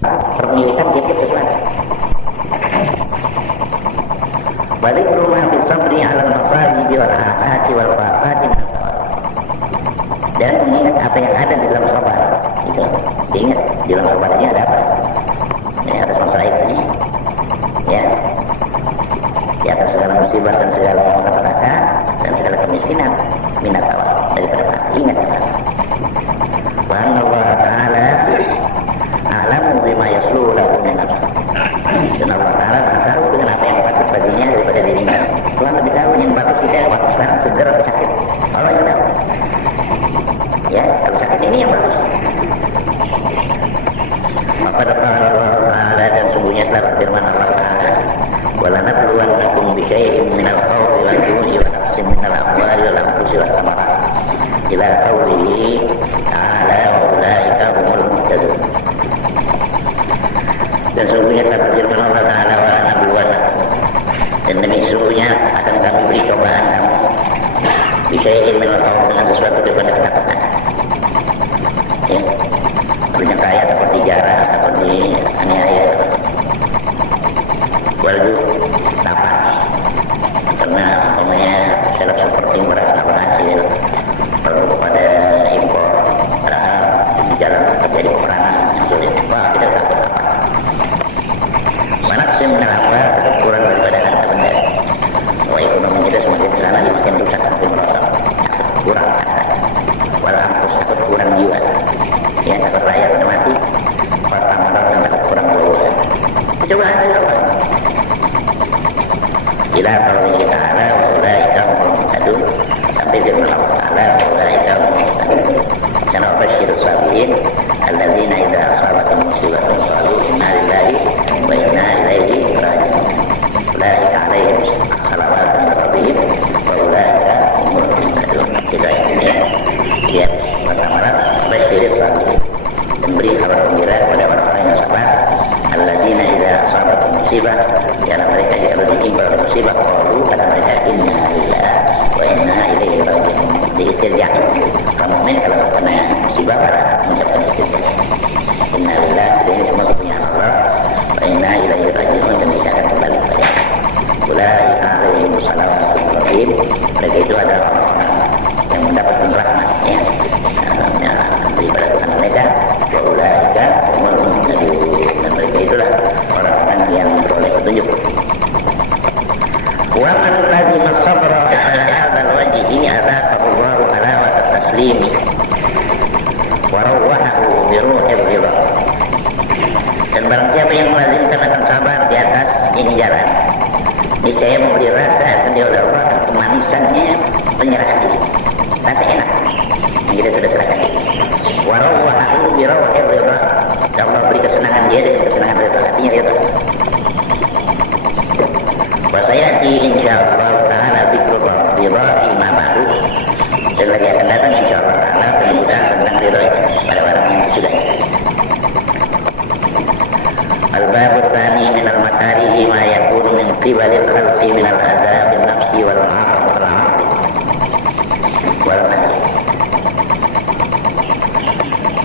permilikan dia kebetulan. Balik rumah bisabri ala masali wal ahati wal faqati. Dan mengingat apa yang ada di dalam sabar. Itu diingat di dalam sabar ini ada apa? Ini ada masalah ini. Ya. Di atas segala musibah dan segala malapetaka dan segala kemiskinan, minat Allah daripada mati. Ingat. Wa Allah Ta'ala a'lamu bima yasluhu lahu min nafsihi. Dan Allah Ta'ala tahu dengan apa yang patut baginya daripada dirinya. Tuhan lebih tahu yang bagus kita waktu sekarang seger atau sakit. Allah yang tahu. Ya, kalau sakit ini yang bagus. Maka qala Allah Ta'ala, dan sungguhnya telah firman Allah Ta'ala, wala nabluwannakum bi syai'in minal khawfi wal ju'i wa naqsin minal amwali wal anfusi wath thamarat. Ila qawlihi ta'ala wa ulaika humul muhtadun. Dan sungguhnya telah firman Allah Ta'ala, wala nabluwannakum, dan demi sungguhnya akan kami beri cobaan kamu bi syai'in minal khawfi, dengan sesuatu daripada ketakutan. Ya, punya kaya ataupun dijarah ataupun dianiaya, walau lapar, karena umpamanya seleb seperti merasa berhasil perlu pada impor, padahal di jalan terjadi peperangan yang sulit. Wah, kita takut lapar. Mana sih menapa kurang daripada harta benda. Wah, ekonomi kita semakin sana semakin rusak, semakin merosot. Takut kurang harta, walau takut kurang jiwa. Ya, takut rakyat mati, pertama takut kurang buah. Coba aja apa? Ila qawlihi ta'ala wa ulaika humul muhtadun, sampai firman Allah Ta'ala wa ulaika humul muhtadun. Kana basyirus sabirin alladzina idza asabathum musibatun qalu inna lillahi wa inna ilaihi raji'un. Ulaika 'alaihim salawatun min rabbihim wa ulaika humul muhtadun. Kita ini ya, pertama basyirus sabirin, dan beri kabar gembira kepada orang-orang yang sabar. Alladzina idza asabathum musibah, karena mereka kalau ditimpa oleh musibah qalu, kata mereka inna lillahi wa inna ilaihi raji'un. Di istirja, kaum mukmin kalau kena musibah pada mengucapkan istirja, inna lillahi, ini semua punya Allah, wa inna ilaihi raji'un, dan kita akan kembali kepada ulaika 'alaihim salawatun min rabbihim. Mereka itu adalah orang-orang yang mendapatkan rahmatnya daripada Tuhan mereka. Wa ulaika humul muhtadun, dan mereka itulah orang-orang yang beroleh petunjuk. Wa man lazima sabra ala hadzal wajhi, ini adzaqallahu alawat at-taslimi wa rawwahu bi ruhil ridha. Dan barang siapa yang melazimkan akan sabar di atas ini jalan, ini saya memberi rasa akan dia oleh Allah kemanisannya penyerahan diri, rasa enak yang kita sudah serahkan diri. Wa rawwahu bi ruhil ridha, Allah beri kesenangan dia dengan kesenangan ridha, hatinya ridha. Wasayati insyaallah ta'ala dzikrullah ridha ma ba'du, dan lagi akan datang insyaallah ta'ala penjelasan tentang ridha pada orang yang sudah. Al-babu tsani min al-makarihi ma yakunu min qibalil khalqi min al-adab an-nafsi wal 'aqd wal nahi.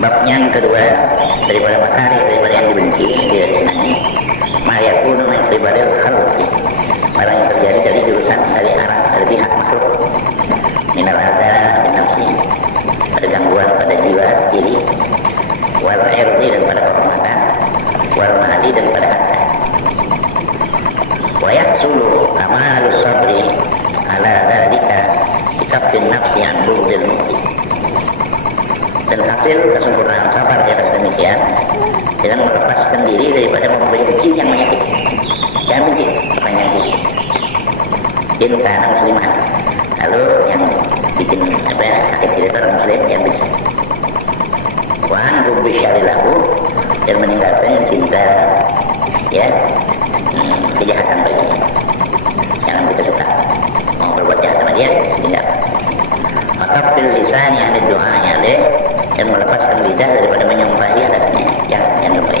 Bab yang kedua daripada makari, daripada yang dibenci, dia senangi ma yakunu min qibalil khalqi, barang yang terjadi dari jurusan, dari arah, dari pihak makhluk, minal adza bin nafsi, pada gangguan pada jiwa diri, wal irdi, dan pada kehormatan, wal mali, dan pada harta. Wa yahsulu amalus sabri ala dzalika bikaffin nafsi an bughdil mu'ti, dan hasil kesempurnaan sabar di atas demikian dengan melepaskan diri daripada membenci yang menyakiti. Jangan benci apa yang menyakiti. Dia bukan muslimah, lalu yang bikin sakit diri orang muslim yang benci. Wa an hubbi syarilahu, dan meninggalkan cinta ya kejahatan baginya. Jangan kita suka mau berbuat jahat sama dia, tinggal. Maka fil lisan yang doanya deh, dan melepaskan lidah daripada menyumpahi atasnya, jangan lupa.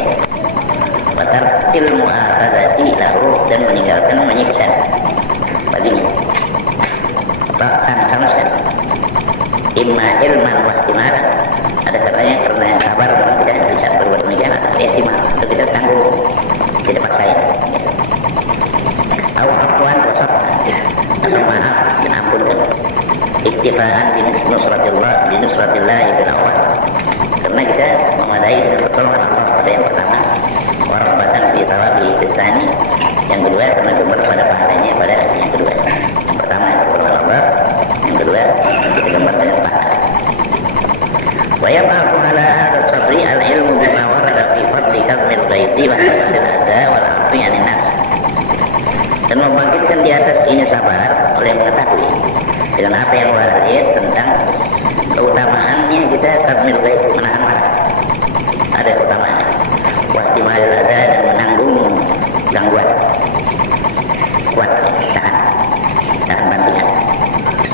Watarkil mu'aradati lahu, dan meninggalkan menyiksa baginya. Sama sekali. Imma ilman wa ihtimal, ada katanya karena yang sabar memang tidak bisa berbuat demikian, atau ihtimal, atau ada walaupun yang nas, dan membangkitkan di atas ini sabar oleh mengetahui dengan apa yang warid tentang keutamaannya kita takmil baik menahan marah. Ada keutamaan wahtimal ada dan menanggung gangguan, kuat tahan bantingan,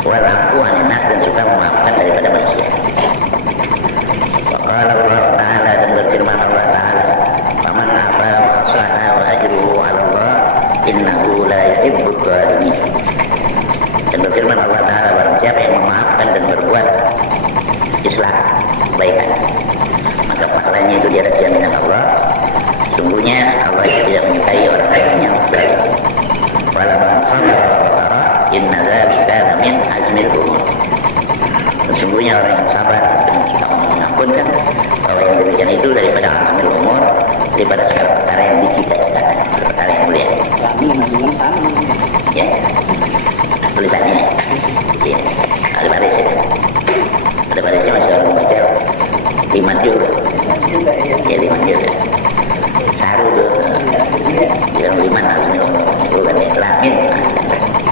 walafu anak dan suka memaafkan daripada manusia. Waqala Allah Ta'ala, dan berfirman Allah Ta'ala, faman afa wa aslaha wa ajruhu ala Allah innahu la yuhibbud zalimin. Dan berfirman Allah Ta'ala, barang siapa yang memaafkan dan berbuat islah kebaikan, maka pahalanya itu di atas jaminan Allah. Sungguhnya Allah tidak menyukai orang-orang yang zalim. Wala man sabara wa tara inna dzalika min azmil umur. Sesungguhnya orang yang sabar dan suka mengampunkan, bahwa yang demikian itu daripada azmil umur, daripada segala perkara yang dicita-citakan, perkara yang mulia. Ya, tulisannya. Ya, ada barisnya. Ada barisnya masih orang membaca 5 juga. Ya 5 juga. Saru tuh. Yang 5 azmil umur. Bukan ya, langit.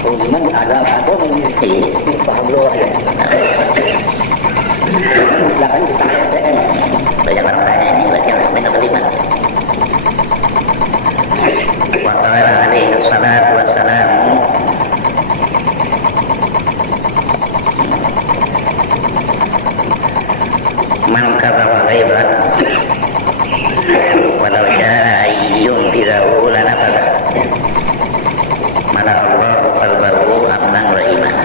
Oh, 5 ada iya. Paham lu ya. Belakang kita banyak orang tanya ini baca langit atau 5. Wa qala alaihi salatu wassalam, man kadzaba ghaiban walau syaa yunfidahu lanafada mana Allah qalbahu amnan wa iman.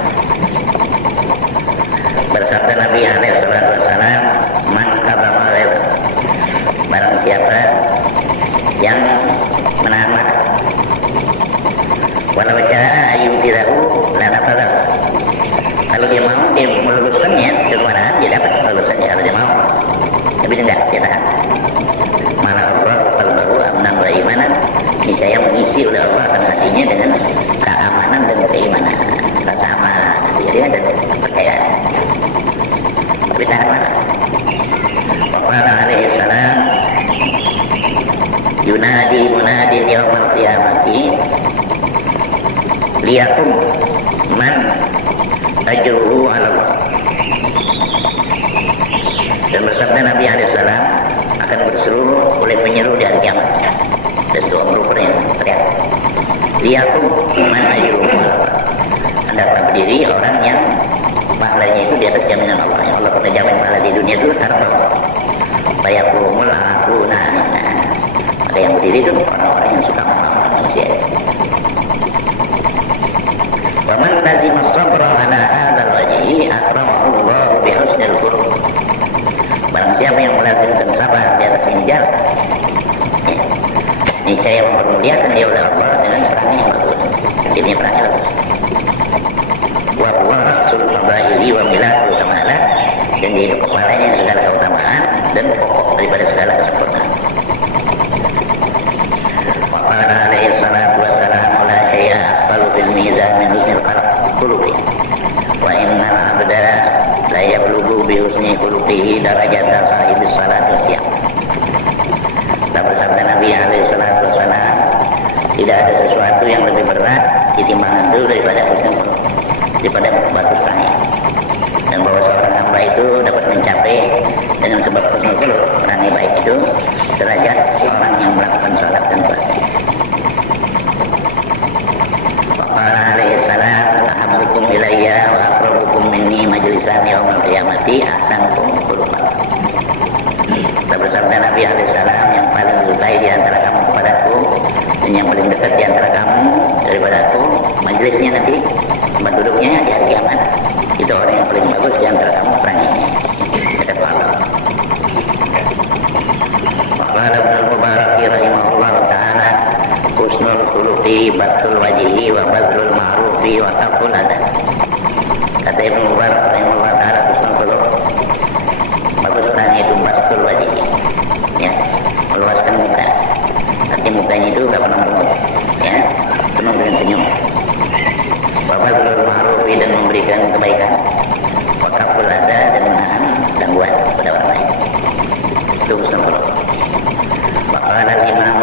Bersabda Nabi alaihi salatu wassalam, man kadzaba ghaiban, barang siapa yang menahan marah, walau syaa yunfidahu lanafada, kalau dia mau dia meluluskannya kemarahan, dia dapat meluluskannya kalau dia mau, tapi tidak, dia tahan. Malah Allah qalbahu amnan wa imanan, ini saya mengisi oleh Allah akan hatinya dengan keamanan dan keimanan, rasa aman diri dan kepercayaan, tapi tahan marah. Waqala alaihi salam, yunadi munadi yaumal qiyamati liyakum man ajruhu ala Allah. Dan bersabda Nabi alaihissalam, akan berseru oleh penyeru di hari kiamat, dan doa merupakan teriak, liyakum man ajruhu ala Allah. Hendaklah berdiri orang yang pahalanya itu di atas jaminan Allah, yang Allah pernah jamin pahala di dunia itu karena bayakumul akuna. Ada yang berdiri itu orang-orang yang suka memaafkan manusia. Waman lazima sabra ala hadzal wajhi akramahu Allah bi husnil khuluq. Barang siapa yang melazimkan sabar di atas ini jalan, niscaya mempermuliakan dia oleh Allah dengan perangai yang bagus. Ini perangai bagus. Wa huwa rasul fadaili wa milatu kamalah, dan dia itu kepalanya segala keutamaan dan pokok daripada segala kesempurnaan. Wa qala alaihi salatu wassalam, la syai'a aqbalu fil mizan min husnil khuluqi wa innal abda la yablughu bi husni khuluqihi darajata sahibis salat wasyam. Dan bersabda Nabi alaihi salatu wassalam, tidak ada sesuatu yang lebih berat di timbangan itu daripada husnul khuluq, daripada bagus perangai. Dan bahwa seorang hamba itu dapat mencapai dengan sebab husnul khuluq, perangai baik itu, derajat seorang yang melakukan salat dan puasa. Waqala alaihi salam, ahabbukum ilayya wa aqrabukum minni majlisan yaumil qiyamati ahsanukum khuluqan. Dan bersabda Nabi alaihi salam, yang paling disukai di antara kamu kepadaku dan yang paling dekat di antara kamu daripada aku majelisnya nanti, tempat duduknya di hari kiamat, itu orang yang paling bagus di antara kamu perangainya. Kata Allah. Waqala Ibnu Mubarak rahimahullah ta'ala, husnul khuluqi batul wajhi wa bazlul ma'rufi wa taqul adab. Kata Ibnu Mubarak rahimahullah ta'ala, husnul khuluq, bagus perangai itu batul wajhi, ya, meluaskan muka. Arti mukanya itu gak pernah meremut, ya, penuh dengan senyum. Wa bazlul ma'rufi, dan memberikan kebaikan. Wa taqul adab, dan menahan gangguan pada orang lain. Itu husnul khuluq. Waqala al-Imam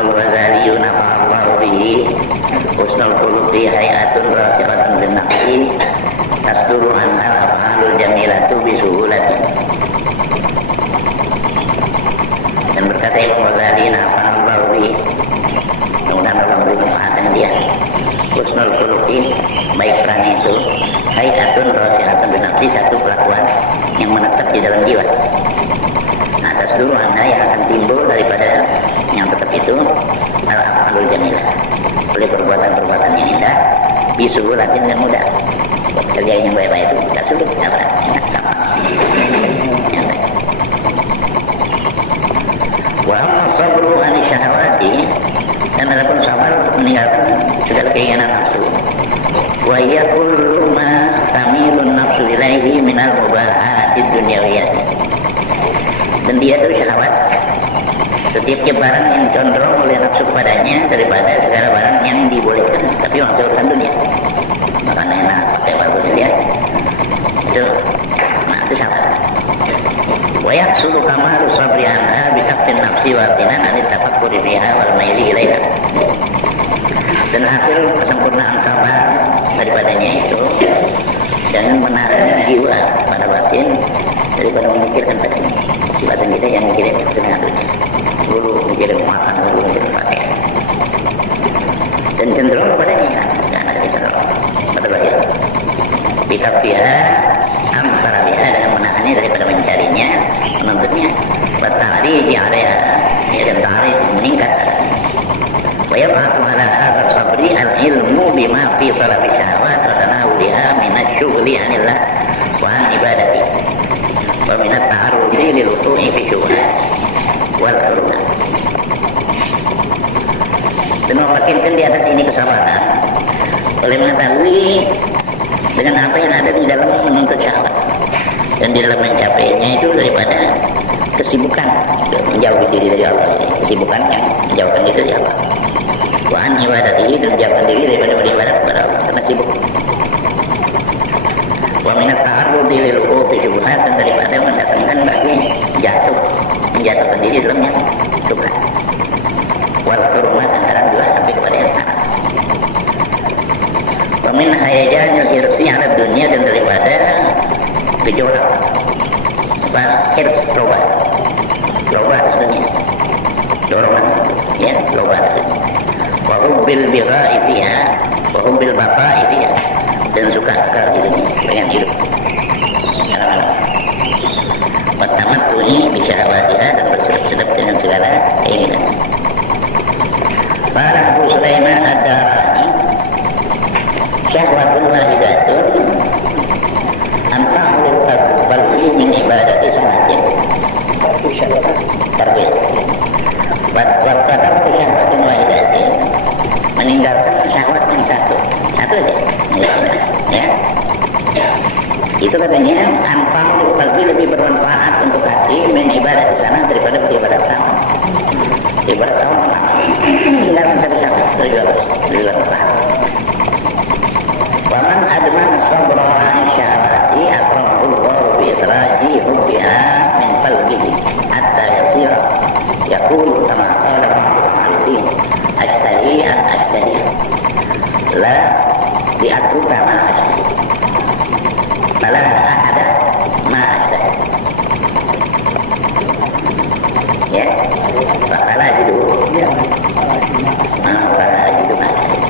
itu al-af'alul jamilah, oleh perbuatan-perbuatan yang indah, bisuhulatin dan mudah. Buat kerjain yang baik-baik itu tidak sulit, tidak berat, enak, gampang. Wa amma sabru an syahawati, dan adapun sabar untuk meninggalkan segala keinginan nafsu. Wa hiya kullu ma tamilun nafsu ilaihi minal mubahatid dunyawiyah. Dan dia itu syahwat, setiap barang yang condong oleh nafsu kepadanya daripada segala barang yang dibolehkan tapi masih urusan dunia. Makan enak, pakai bagus dia itu, nah itu syahwat. Wa yahsulu kamalu sabri anha bi kaffin nafsi wa tinan an tafakkuri fiha wal maili ilaiha. Dan hasil kesempurnaan sabar daripadanya itu jangan menahan jiwa pada batin daripada memikirkan batin. Si batin kita yang mikirin dengan dunia, dulu mikirin makan, dulu mikirin pakaian, dan cenderung kepadanya, jangan ada cenderung pada batin. Bikafiha antara dia dengan menahannya daripada mencarinya, menuntutnya. Bertari di area dan tarik meningkat. Wa yab'athu ala hadha sabri al-ilmu bima fi talabi syahwat wa tanawuliha min asy-syughli 'anillah wa 'an ibadati wa min at-ta'arrudi lil wuqu'i fi syubhat wal hurumat. Dan memakinkan di atas ini kesabaran oleh mengetahui dengan apa yang ada di dalam menuntut syahwat dan di dalam mencapainya itu daripada kesibukan menjauhi diri dari Allah, kesibukan yang menjauhkan diri dari Allah. Wa an ibadatihi, dan menjauhkan diri daripada beribadah kepada Allah karena sibuk. Wa min at-ta'arrudi lil wuqu'i fi syubhat, dan daripada mendatangkan bagi menjatuhkan diri dalamnya syubhat. Wal hurumat, antara dua sampai kepada yang haram. Wa min hayajanil hirsi 'ala dunya, dan daripada gejolak hirs, loba maksudnya dorongan, ya, loba maksudnya. Wa hubbil bigha'i fiha wa hubbil baqa'i fiha, dan suka kekal di dunia, pengen hidup lama-lama. Wa tamattu'i bi syahawatiha, dan bersedap-sedap dengan segala keinginan. Qala Abu Sulaiman ad-Darani, syahwatun wahidatun anta'ul qalbi min ibadati sanatin tarbiyah. Wa qadar syahwatun wahidatin, meninggalkan syahwat yang satu aja, ya. Itu katanya anta'ul qalbi, lebih bermanfaat untuk hati min ibadah sana daripada beribadah sama. Ibadah sama meninggalkan satu syahwat lebih bermanfaat. Waman adman sabra an syahwati akramahu bi idraji hubbiha min qalbihi hatta yasira yaqulu kama qala ba'dul arifin ashtahi an ashtahi la diatruka ma ashtahi fala ahada ma ashtahi, ya, fala jidu, ya, fala jidu ma ashtahi.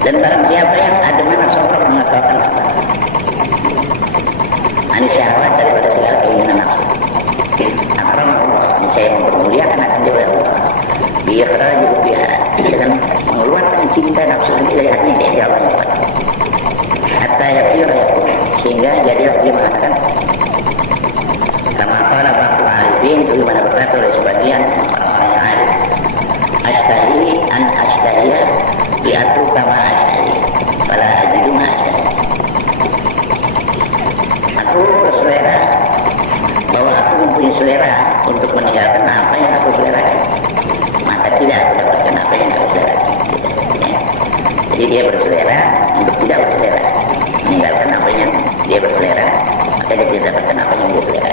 Dan barang siapa yang ada mana sobrang mengatakan apa? Ani syahwat daripada segala keinginan nafsu. Akram Allah, saya mempermuliakan akan dia Allah. Biarlah juga biar dengan mengeluarkan cinta nafsu dari hatinya dia Allah. Hatta yasir, sehingga jadilah dia mengatakan kama qala ba'dul arifin, itu mana berkata oleh sebagian orang-orang yang arif, ashtahi an ashtahiya diatur kama ashtahi fala ajidu ma ashtahi. Aku berselera bahwa aku mempunyai selera untuk meninggalkan apa yang aku selera, maka tidak aku dapatkan apa yang aku selera, ya. Jadi dia berselera untuk tidak berselera, meninggalkan apa yang dia berselera, maka dia tidak dapatkan apa yang dia selera.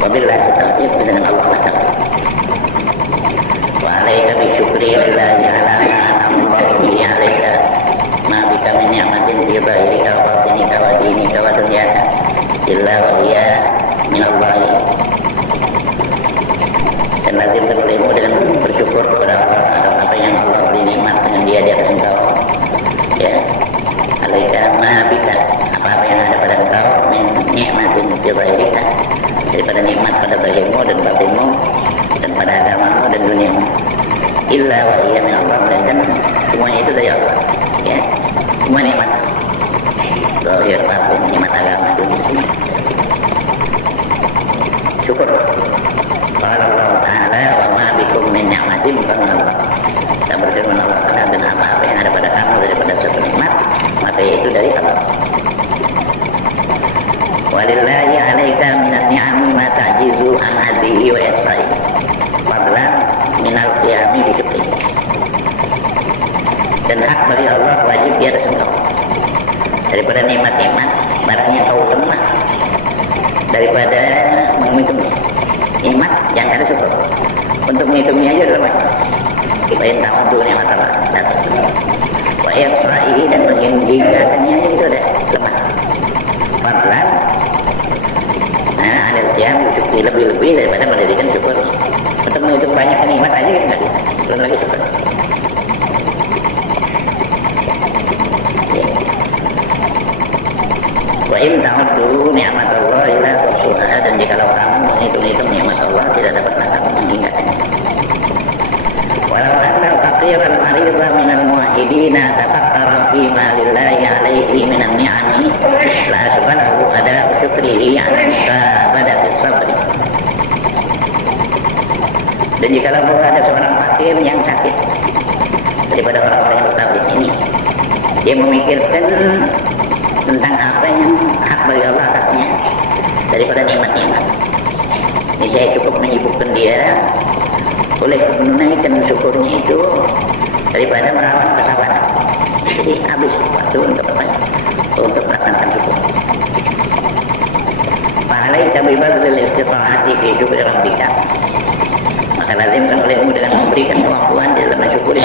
Wabillahi taufiq, dengan Allah lah taufiq. Wa alaika bi syukri lillahi ala ma an'ama bihi alaika ma bika min ni'matin fi dhahirika wa batinika wa dinika wa dunyaka illa wa hiya min Allah. Dan lazimkan olehmu dengan bersyukur kepada Allah atas apa yang Allah beri nikmat dengan dia di atas engkau, ya, alaika ma bika, zahirika, daripada nikmat pada zahirmu dan batinmu dan pada agamamu dan duniamu. Illa wa hiya min Allah, dan semuanya itu dari Allah. Ya, semua nikmat zahir, batin, nikmat agama, dunia, semua. Syukur. Qala Allah Ta'ala wa ma bikum min ni'matin fa min Allah. Dan berfirman Allah Ta'ala, dan apa-apa yang ada pada kamu daripada suatu nikmat, maka itu dari Allah. Walillahi 'alaika minan ni'ami ma ta'jizu an hadhihi wa yasai. Fadlan minal qiyami bi syukri. Dan hak bagi Allah wajib di atas engkau daripada nikmat-nikmat barang yang kau lemah daripada menghitungnya. Nikmat yang ada syukur. Untuk menghitungnya aja adalah kita yang tahu untuk nikmat Allah. Wa yasai, dan menghinggakannya itu ada lemah. Fadlan ada yang lebih-lebih daripada mendirikan syukur. Untuk menghitung banyak nikmat aja kita nggak bisa, belum lagi syukur. Wa in ta'uddu ni'matallahi la tuhsuha, dan jikalau kamu menghitung-hitung nikmat Allah tidak dapat kamu menghinggakannya. Walau anna faqiran maridan minal muwahhidina tafakkara fi ma lillahi 'alaihi minan ni'ami la asbahu ada syukrihi 'ala badati sabri. Dan jikalau ada seorang fakir yang sakit daripada orang-orang yang bertauhid ini, dia memikirkan tentang apa yang hak bagi Allah atasnya daripada nikmat-nikmat. Ini saya cukup menyibukkan dia oleh menunaikan syukurnya itu daripada melawan kesabaran. Jadi habis waktu untuk apa? Untuk melaksanakan syukur. Fa'alaika bibadlil istita'ati fi syukri rabbika. Maka lazimkan olehmu dengan memberikan kemampuan di dalam mensyukuri.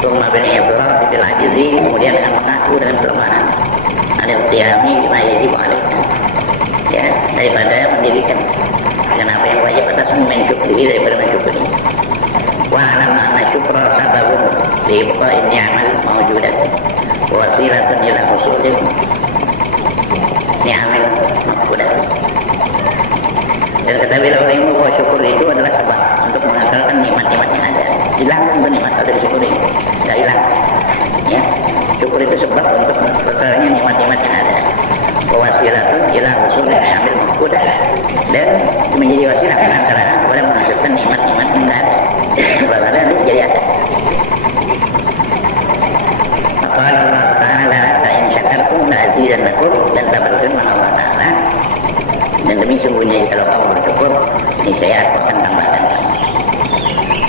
Tsumma bil idrar fil ajzi, kemudian dengan mengaku dengan kelemahan. Al-qiyami bima yajibu alaika. Ya, daripada mendirikan dengan apa yang wajib atasmu mensyukuri daripada mensyukuri. Wa alam anna syukra sababun li ibqa'i ni'amal mawjudat wa wasilatun ila husulil ni'amal maqbudat. Dan ketahuilah olehmu bahwa syukur itu adalah sebab untuk mengakalkan nikmat-nikmat yang ada. Hilang pun nikmat ada disyukuri, tidak hilang. Ya, syukur itu sebab untuk kekalnya nikmat-nikmat yang ada. Wasilatun ila husulil ni'amal maqbudat, dan menjadi wasilah antara kepada menghasilkan nikmat-nikmat yang ada. Kalau ada nanti jadi ada. Maka Allah Ta'ala ta'in syakartum la'azidannakum, dan tak berfirman Allah Ta'ala, dan demi sungguhnya kalau kamu bersyukur, ini saya akan tambahkan kamu.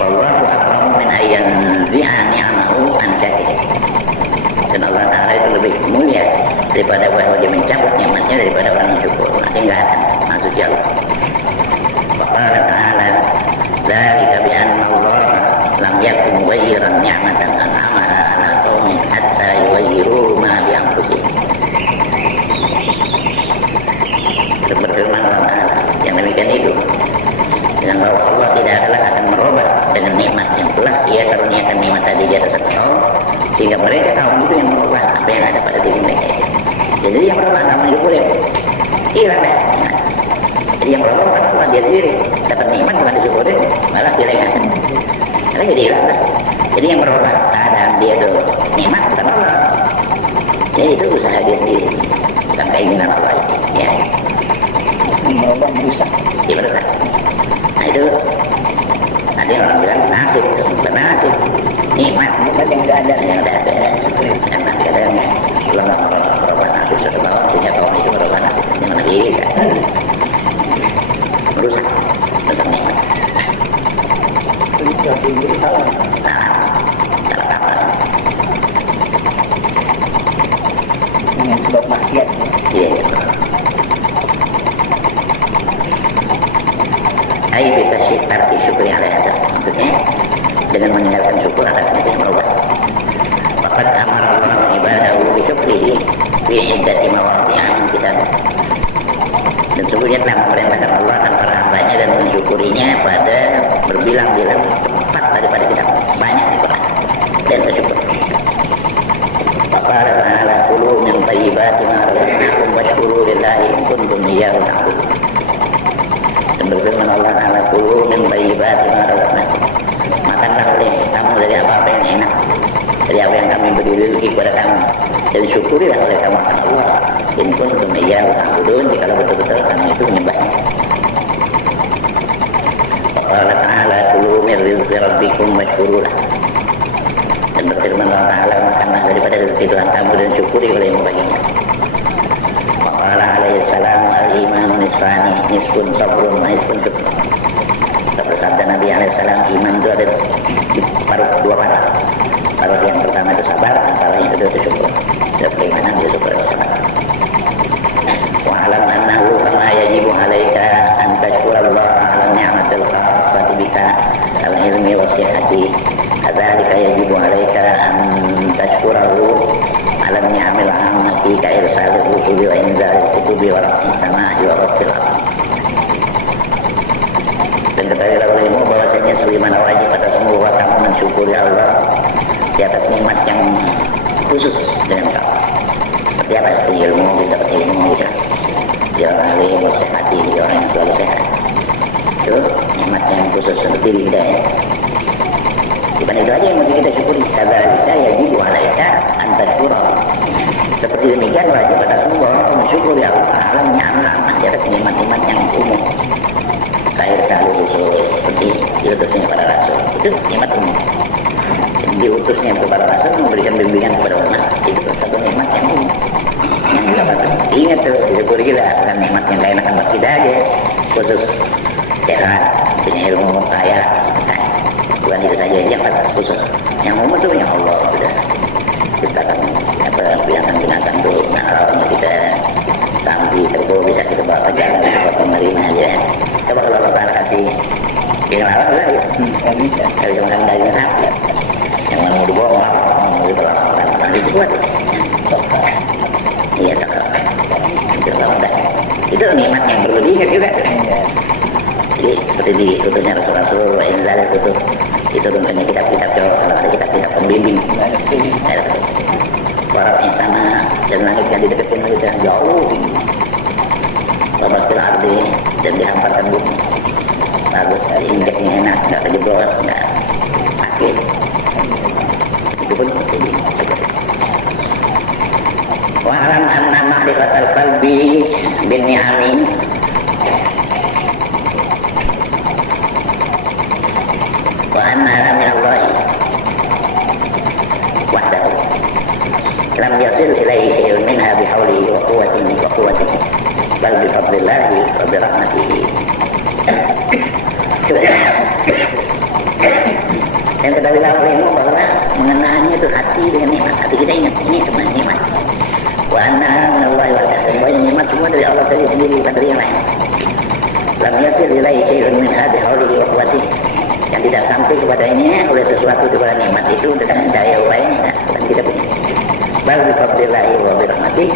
Wallahu akramu min ayyan zi'a ni'amahu an syakir. Dan Allah Ta'ala itu lebih mulia daripada bahwa dia mencabut nikmatnya daripada orang yang syukur. Nanti enggak akan masuk Allah. Faqala Ta'ala dzalika bi anna Allah lam yakun mughayyiran ni'matan an'amaha 'ala qaumin hatta yughayyiru ma bi anfusihim. Berfirman Allah Ta'ala yang demikian itu, dengan bahwa Allah tidak akan merubah dengan nikmat yang telah Ia karuniakan nikmat tadi di atas kaum, sehingga mereka kaum itu yang merubah apa yang ada pada diri mereka. Jadi yang merubah kaum itu boleh hilang ya. Jadi yang merubah bukan Allah, dia sendiri dapat nikmat bukan disyukuri, malah dilegakan. Karena jadi hilang lah. Jadi yang merubah keadaan dia itu nikmat bukan Allah. Ya itu usaha dia sendiri, bukan keinginan Allah itu. Ya. Merubah merusak. Dia merusak. Nah itu ada yang orang bilang nasib, bukan nasib. Nikmat bukan yang tidak ada, yang tidak ada. Karena kadang-kadang kalau nggak merubah nasib satu bawah, sehingga kaum itu merubah nasib. Yang mana bisa merusak nikmat. Nah, salah kaprah. Dengan sebab maksiat. Iya. Ayo kita arti syukur yang ada, maksudnya dengan meninggalkan syukur atas itu yang merubah. Faqad amara Allah ibadahu bi syukrihi fi iddati mawadhi'a min kitab. Dan sesungguhnya telah memerintahkan Allah akan para hambanya dan mensyukurinya pada berbilang-bilang tempat daripada kitab, banyak di Quran, dan bersyukur. Faqala ta'ala kulu min thayyibati ma razaqnakum washkuru lillahi in kuntum iyyahu na'budu. Dan berfirman Allah Ta'ala, kulu min thayyibati ma razaqnakum. Makanlah oleh kamu dari apa-apa yang enak, dari apa yang kami beri rezeki kepada kamu, dan syukurilah oleh kamu akan Allah. In kuntum iyyahu ta'budun, jika betul-betul kamu itu menyembahnya. Allah Ta'ala, kulu min rizqi rabbikum washkurulah. Dan berfirman Allah Ta'ala, makanlah daripada rezeki Tuhan kamu dan syukuri oleh baginya. Waqala alaihi salam, al-imanu nisfani, nisfun sabrun wa nisfun syukur. Bersabda Nabi alaihi salam, iman itu ada di dua paruh. Paruh yang pertama itu sabar, paruh yang kedua itu syukur. Dan keimanan itu syukur dan sabar. Wa alam annahu kama yajibu alaika an tashkurallaha ala ni'matil khassati bika al-ilmi wa sihhati. Kadzalika yajibu alaika an tashkurahu ala ni'amil 'ammati ka irsalil rusuli wa inzalil kutubi wa raf'is samaa'i wa bastil ardh. Dan ketahuilah olehmu bahwasanya sebagaimana wajib atas semua kamu mensyukuri Allah di atas nikmat yang khusus dengan kamu. Seperti apa? Seperti ilmu, kita dapat ilmu, kita dia orang alim, sehati, dia orang yang selalu sehat. Itu nikmat yang khusus seperti hidayah. Bukan itu aja yang mesti kita syukuri. Kadzalika yajibu alaika an tashkura. Seperti demikian wajib atas semua orang mensyukuri Allah Ta'ala alam di atas nikmat-nikmat yang umum. Kair selalu usul seperti diutusnya para rasul, itu nikmat umum. Diutusnya kepada rasul memberikan bimbingan kepada umat, itu satu nikmat yang umum. Yang kita patut ingat tuh, disyukuri kita, bukan nikmat yang lain akan buat kita aja, khusus sehat, punya ilmu kaya, bukan itu saja yang pas khusus. Yang umum itu yang Allah sudah ciptakan apa binatang-binatang tuh, nah kita sampai kerbau bisa kita bawa ke jalan, buat pemerintah aja. Coba kalau Allah Ta'ala kasih yang lawan juga ya, nggak bisa. Kalau cuma kan daging sapi, yang mau dibawa mau dibawa orang itu buat. Iya sakral. Itu kalau ada, itu nikmat yang perlu diingat juga. Jadi seperti di tuturnya Rasul-Rasul, Inzal itu tentunya kitab-kitab jauh, kalau ada kitab-kitab pembimbing. Para insana dan langit yang dideketin itu yang jauh tinggi. Babasil ardi dan dihamparkan bumi. Bagus, injeknya enak, nggak kejeblos, nggak sakit. Itu pun seperti wa alam anna ma'rifatal qalbi bin ni'amin wa anna minallahi wahdahu lam yasil ilaihi syai'un minha bihaulihi wa quwwatihi bal bi fadlillahi wa bi rahmatihi. Dan ketahuilah olehmu bahwa mengenalnya itu hati dengan nikmat. Hati kita ingat ini semua nikmat. Wa anna minallahi wa ta'ala, nikmat semua dari Allah sendiri, bukan dari yang lain. Lam yasil ilaihi syai'un min hadhihi haulihi wa quwwatihi. Yang tidak sampai kepadanya oleh sesuatu kepada nikmat itu dengan daya upayanya, bukan kita punya. Bal bi fadlillahi wa bi rahmatihi,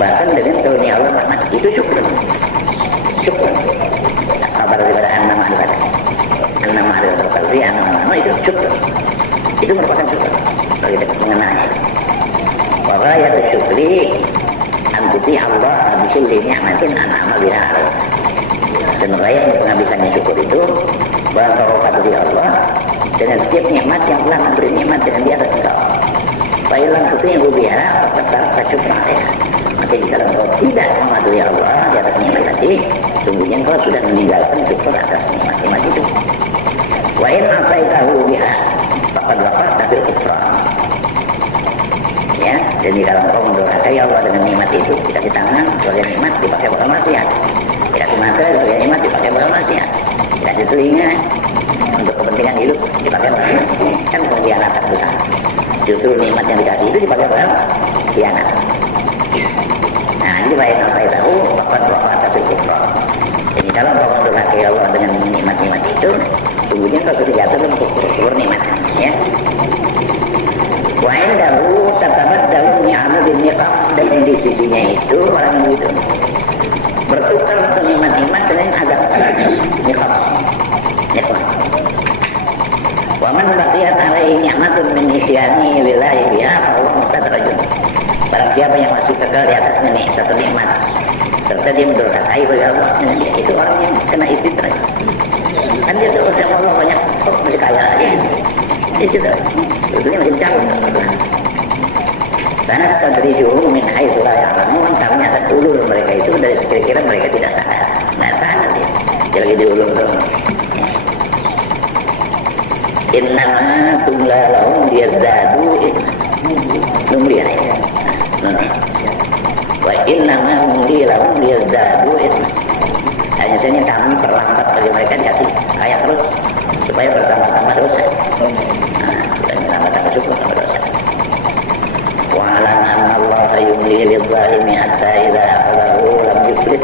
bahkan dengan karunia Allah rahmat itu syukur. Syukur. Kabar daripada an-nama ibadah. An-nama adalah qalbi, an-nama itu syukur. Itu merupakan syukur. Kalau kita mengenalnya. Wa ghayatu syukri an tuti Allah bi kulli ni'matin an'ama biha 'alaik. Dan gaya penghabisannya syukur itu bahwa kau patuhi Allah dengan setiap nikmat yang telah memberi nikmat dengan di atas engkau. Fa'ilam tuti'hu biha faqad tasyukra 'alaiha. Maka jika engkau tidak mematuhi Allah di atas nikmat tadi, sungguhnya engkau sudah meninggalkan syukur atas nikmat-nikmat itu. Wa in asaitahu biha faqad waqa'ta fil kufran. Ya, dan di dalam engkau mendurhakai Allah dengan nikmat itu, dikasih tangan sebagai nikmat dipakai buat maksiat, dikasih mata sebagai nikmat dipakai buat maksiat, dikasih telinga untuk kepentingan hidup dipakai buat maksiat, kan pengkhianatan besar. Justru nikmat yang dikasih itu dipakai buat khianat. Nah, ini baik saya tahu faqad waqa'ta fil kufran. Jadi kalau engkau mendurhakai Allah dengan nikmat-nikmat itu, sungguhnya engkau sudah jatuh dalam kufur nikmat, ya. Wa indahu tatabaddalu ni'amu bin niqam, dan di sisinya itu orang yang itu bertukar nikmat-nikmat dengan azab niqam. Wa man baqiyat alaihi ni'matun min isyani lillahi biha fa huwa mustadrajun. Barang siapa yang masih kekal di atasnya nih satu nikmat serta dia mendurhakai kepada Allah. Itu orang yang kena istidrak. Kan dia tuh sama Allah banyak, kok masih kaya aja. Di situ, sebetulnya masih jauh. Karena stadrijuhum min haitsu la ya'lamun, kami akan ulur mereka itu dari sekira-kira mereka tidak sadar. Nggak sadar dia lagi diulur terus. Innama tumla lahum liyazdadu numli ayat. Wa innama numli lahum liyazdadu hanya saja kami perlambat bagi mereka dikasih ayat terus supaya bertambah-tambah dosa. Dan bertambah-tambah syukur tambah dosa. Wa alam anna Allah yumli lidh-dhalimi hatta idza akhadhahu lam yuflih.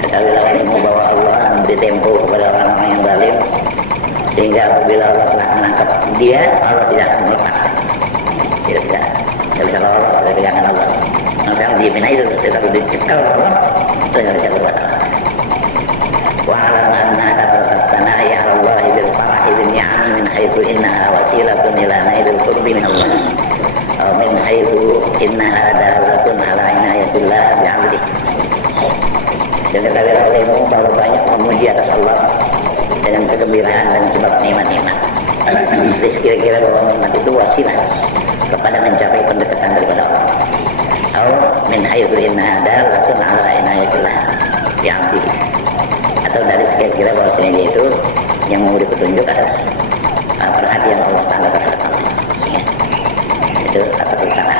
Ketahuilah kamu bahwa Allah memberi tempo kepada orang-orang yang zalim sehingga apabila Allah telah menangkap dia, Allah tidak akan melepaskan. Tidak bisa lolos dari pegangan Allah. Sekarang diemin aja terus, tapi dicekal Allah, itu nggak bisa berbuat apa. Wa alam anna katrat sana'i ala Allah bil farahi bin ni'am min haitsu innaha wasilatun ila nailil qurbi min Allah. Aw min haitsu innaha dalalatun ala inayatillah bi 'abdihi. Dan ketahuilah olehmu bahwa banyak memuji atas Allah dengan kegembiraan dan sebab nikmat-nikmat. Jadi kira-kira bahwa nikmat itu wasilah kepada mencapai pendekatan daripada Allah. Atau min haitsu innaha dalalatun ala inayatillah bi 'abdihi. Atau dari kira-kira bahwa dia itu yang memberi petunjuk atas perhatian Allah Taala terhadap Allah. Ya. Itu kata pertama.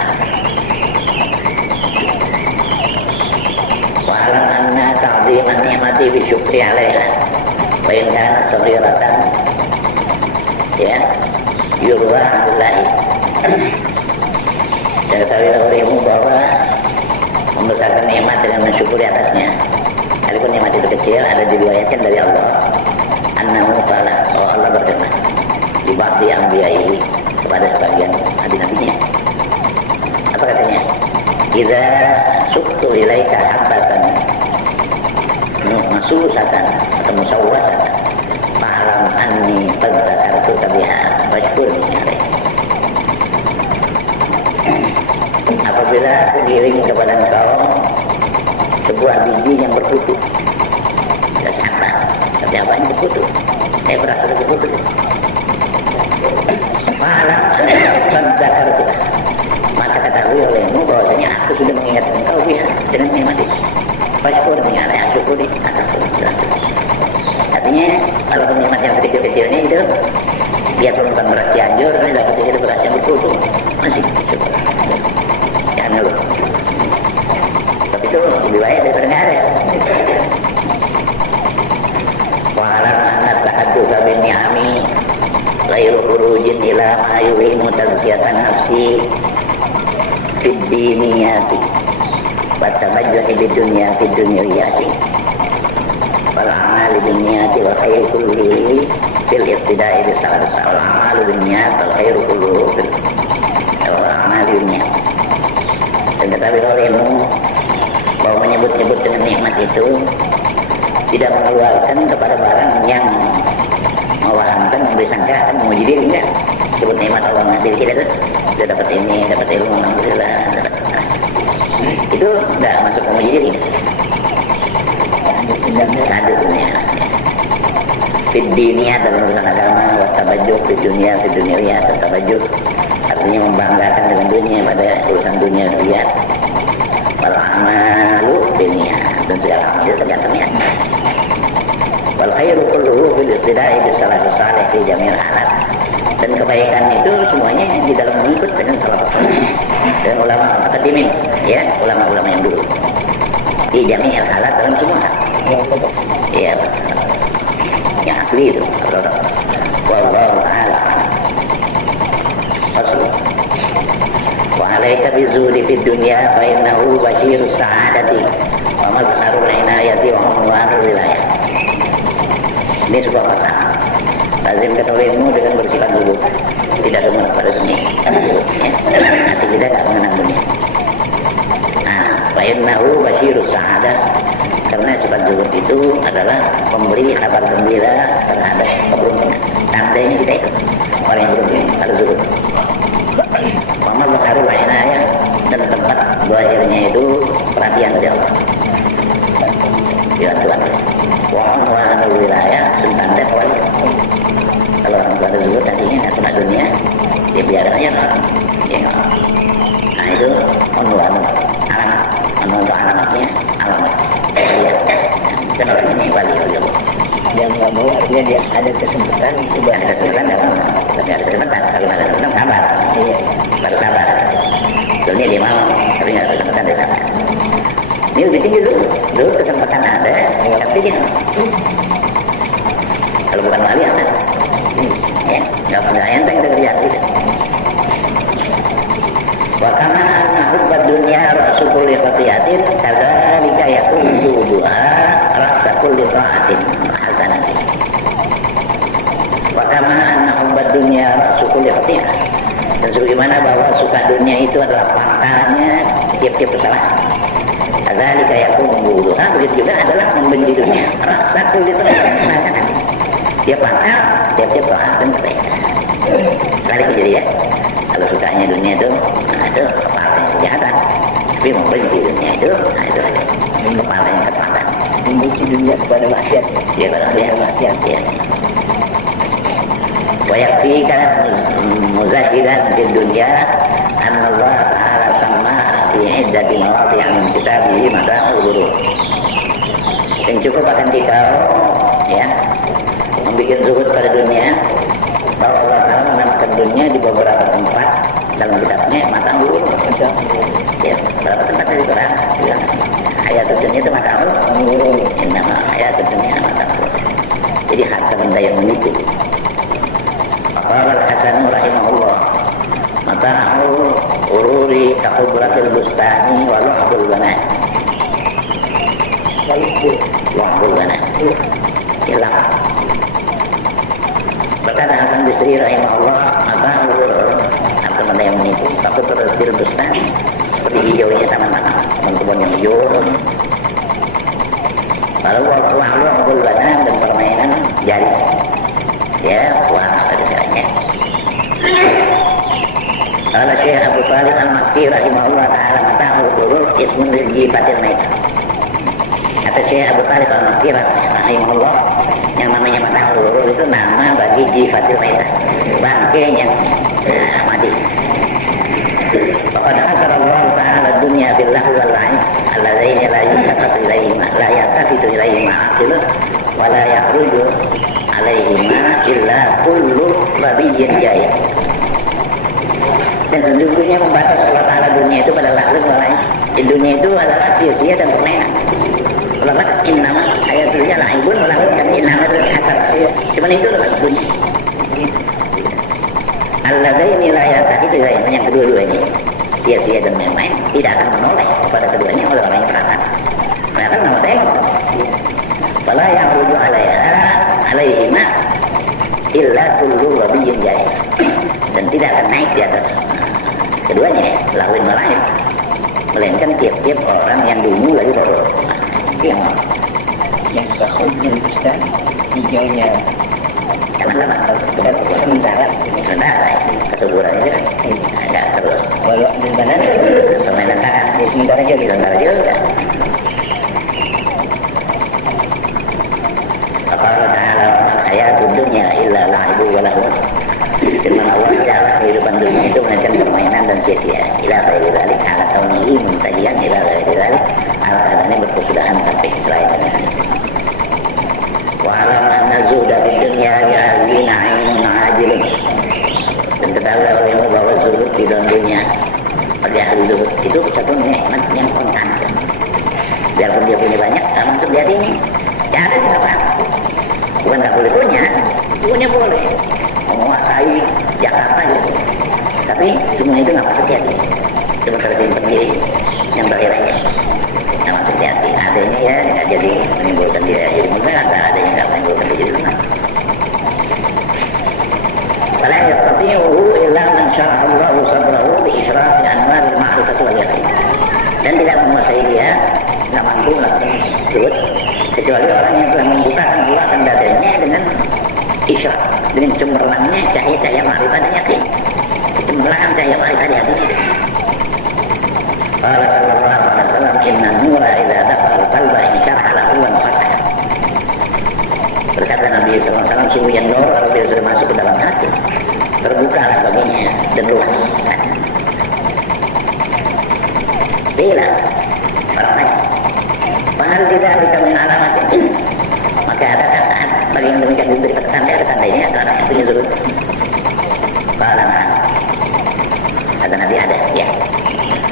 Wa alam anna ta'ziman ni'mati bi syukri 'alaiha wa in kanat saghiratan ya yurwa 'alallahi. Dan ketahuilah olehmu bahwa membesarkan nikmat dengan mensyukuri atasnya, sekalipun nikmat itu kecil, ada diriwayatkan dari Allah annahu qala, bahwa Allah berfirman di ba'di anbiya'i, kepada sebagian nabi-nabinya. Apa katanya? Idza suqtu ilaika habbatan masusatan atau musawwasatan fa'lam anni qad dzakartuka biha washkurni 'alaiha. Apabila aku giring kepada engkau sebuah biji yang berkutu, tidak apa, tapi apa ini berkutu? Saya berasa berkutu. Fa'lam anni qad dzakartuka, maka ketahui olehmu bahwasanya aku sudah mengingatkan engkau biha dengan nikmat itu. Washkurni 'alaiha, syukuri atas nikmat. Artinya kalau nikmat yang kecil-kecilnya itu biarpun bukan beras Cianjur, ini dapat itu beras yang berkutu, masih syukur. Jangan ngeluh. Tapi itu lebih baik daripada nggak ada. Wa alam anna tahaddusa bin ni'ami ghairu khurujin ila ma yuhimu tazkiyatan nafsi fid diniyati wa tabajjuhi bid dunya fid dunyawiyati wal a'mali dunyati wa khairu kullihi fil ibtida'i bis salat wal a'malu dunyati wal khairu kulluhu fil a'mali dunyati. Dan ketahui olehmu bahwa menyebut-nyebut dengan nikmat itu tidak mengeluarkan kepada barang yang mewahamkan, memberi sangka, memuji diri, enggak. Sebut nikmat Allah diri kita itu sudah dapat ini, dapat ilmu, alhamdulillah, dapat itu enggak masuk memuji diri. Ada dunia. Fid diniyah dalam urusan agama, wa tabajjuh fid dunya, fid dunyawiyah, tabajjuh artinya membanggakan dengan dunia pada urusan dunia dia. Wal amalu dunia, dan segala amal itu tergantung niat. Wal khairu kulluhu fil ibtida'i bis salafus salih fi jami'il halat. Dan kebaikan itu semuanya di dalam mengikut dengan salafus salih dan ulama akademik, ya, ulama-ulama yang dulu. Di jami'il halat dalam semua hal. Iya, yang asli itu. Wallahu a'lam. Wa alaika bizuli fid dunya fa innahu basyirus sa'adati wa mazharul inayati wa unwanul wilayah. Ini sebuah pasangan. Lazim ketahuimu dengan bersifat zuhud, tidak demen pada dunia. Hati kita tak mengenal dunia. Fa innahu basyirus sa'adah, karena sifat zuhud itu adalah memberi kabar gembira terhadap keberuntungan. Tandanya kita itu orang yang beruntung pada zuhud. Paman bakharul inayah, dan tempat zahirnya itu perhatian dari Allah. Dibantuan. Wa'anwa'anul wilayah tentang dekoy. Kalau orang tua tersebut tadinya nggak kena dunia, dia biarkan aja orang. Nah itu alamat, alamatnya alamat. Kan orang ini wali Allah. Yang nggak mau artinya dia ada kesempatan itu Ada kesempatan dalam, tapi ada kesempatan. Kalau ada kesempatan sabar, iya. baru sabar. Soalnya dia mau, tapi nggak ada kesempatan dia sabar. Ini lebih tinggi dulu kesempatan ada, tapi dia kalau bukan wali apa? Ya, nggak pernah enteng terjadi. Wa kama anna hubbad dunya ra'su kulli khati'atin kadzalika yakunu wudu'a ra'sa kulli ta'atin hasanatin. Wa kama anna hubbad dunya ra'su kulli khati'ah. Dan sebagaimana bahwa suka dunia itu adalah pangkalnya tiap-tiap kesalahan. Kadzalika yakunu wudu'a, begitu juga adalah membenci dunia ra'sa kulli ta'atin hasanatin. Dia pangkal tiap-tiap ta'atin kebaikan. Sekali kejadian. Kalau sukanya dunia itu, nah itu kepalanya kejahatan. Tapi membenci dunia itu, nah itu kepalanya kekuatan. Membenci dunia kepada maksiat. Dia kepada maksiat. Ya. Wayakfi kana muzahidan di dunia, anna Allah Ta'ala sama fi iddati mawadi'an min kitabihi mata'ul ghurur. Yang cukup akan dikau, ya, membuat zuhud pada dunia, bahwa Allah Ta'ala menamakan dunia di beberapa tempat dalam kitabnya mata'ul ghurur. Ya, beberapa tempatnya di Quran. Ya. Ayat dunia itu mata'ul ghurur. Innama ayat dunia mata'ul ghurur. Jadi harta benda yang menipu. Qala al-Hasan rahimahullah, mata'ul ghururi kahubratil bustani wa lu'abul banat. Lu'abul banat. Hilang. Berkata Hasan Bisri rahimahullah, mata'ul ghurur, harta benda yang menipu, kahubratil bustani, seperti hijaunya taman-taman, kebun yang hijau. Lalu lu'abul banat dan permainan jari. Ya, wah apa caranya? Kalau Syekh Abu Talib Al-Makki rahimahullah ta'ala mata'ul ghurur ismun lijibatil maitah. Kata Syekh Abu Talib Al-Makki rahimahullah, yang namanya mata'ul ghurur itu nama bagi jibatil maitah, bangkai yang mati. Faqad hasara Allah ta'ala dunya billah wal 'ain alladziina la yaltafitu ilaihima 'aqilun wa la yakhruju alaihima illa kullu babiyyin jahil. Dan sesungguhnya membatas Allah Ta'ala dunia itu pada lahir lain. Di dunia itu adalah sia-sia dan permainan. Allah kata innama ayatulnya la'ibun wa lahir kata innama itu hasar. Cuma itu adalah dunia. Alladaini la yatahidu ilaihima, yang kedua-duanya sia-sia dan main-main, tidak akan menoleh kepada keduanya oleh orang yang berakal. Mereka nggak mau tengok. Fala yakhruju alaihima illa kullu wabiyyin jahil, dan tidak akan naik di atas keduanya lawin malaik, melainkan tiap-tiap orang yang dulu lagi bodoh. Yang kahutnya Ustaz, hijaunya Karena sementara kesuburan itu agak terus. walau di mana Permainan tangan ya sementara juga. Allah Ta'ala ayatul dunya illa la'ibu wa lahu. Firman Allah, tidaklah kehidupan dunia itu melainkan permainan dan sia-sia. Ila ghairi dzalik ala kaunihi muntahiyan ila ghairi dzalik, ala keadaannya berkesudahan sampai selain ini. Wa alam anna zuhda di dunia ya'li na'inun ajilun. Dan ketahuilah olehmu bahwa zuhud di dalam dunia bagi ahli zuhud itu satu nikmat yang kontan. Biarpun dia punya banyak, tak masuk di hati ini. Ya ada juga Pak. Bukan nggak boleh punya boleh menguasai Jakarta gitu. Tapi semua itu nggak masuk di hati. Cuma kalau simpen diri yang terakhirnya nggak masuk di hati. Adanya ya nggak jadi menimbulkan dia jadi mungkin ada yang nggak menimbulkan dia jadi rumah. Fala yastati'uhu illa man syara'a Allahu sadrahu bi israfi anwar al-ma'rifah wal yaqin. Dan tidak menguasai dia, nggak mampu melakukan zuhud kecuali orang yang telah membukakan Allah dan dadanya dengan isyraq, dengan cemerlangnya cahaya-cahaya ma'rifah dan yakin. Cemerlangan cahaya ma'rifah di hatinya itu. Qala sallallahu alaihi wasallam inna nura idza dakhala al-qalba insyaraha lahu wa nafasa. Berkata Nabi SAW, sungguh yang nur kalau dia sudah masuk ke dalam hati, terbukalah baginya dan luas. Bila orang lain, bahkan tidak kita mengalami, maka ada saat bagi yang demikian diberi tanda, ada tanda ini adalah orang yang punya zuhud. Kalau kata Nabi ada, ya.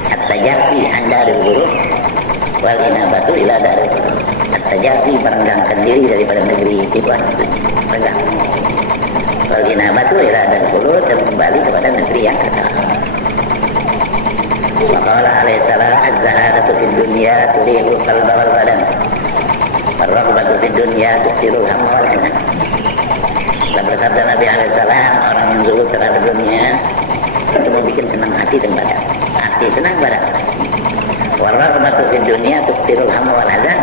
At-tajafi anda dari guru, wal inabatu ila dari guru. At-tajafi merenggangkan diri daripada negeri tipuan itu, merenggang. Wal inabatu ila dari guru dan kembali kepada negeri yang kekal. Maqala alaihi salam az-zahadatu fid dunya turihu qalba wal badan. Ar-raghbatu fid dunya tusiru hamma wal hanan. Dan bersabda Nabi alaihi salam, orang yang zuhud terhadap dunia itu membuat senang hati dan badan. Hati senang badan. War-raghbatu fid dunya tusiru hamma wal hanan.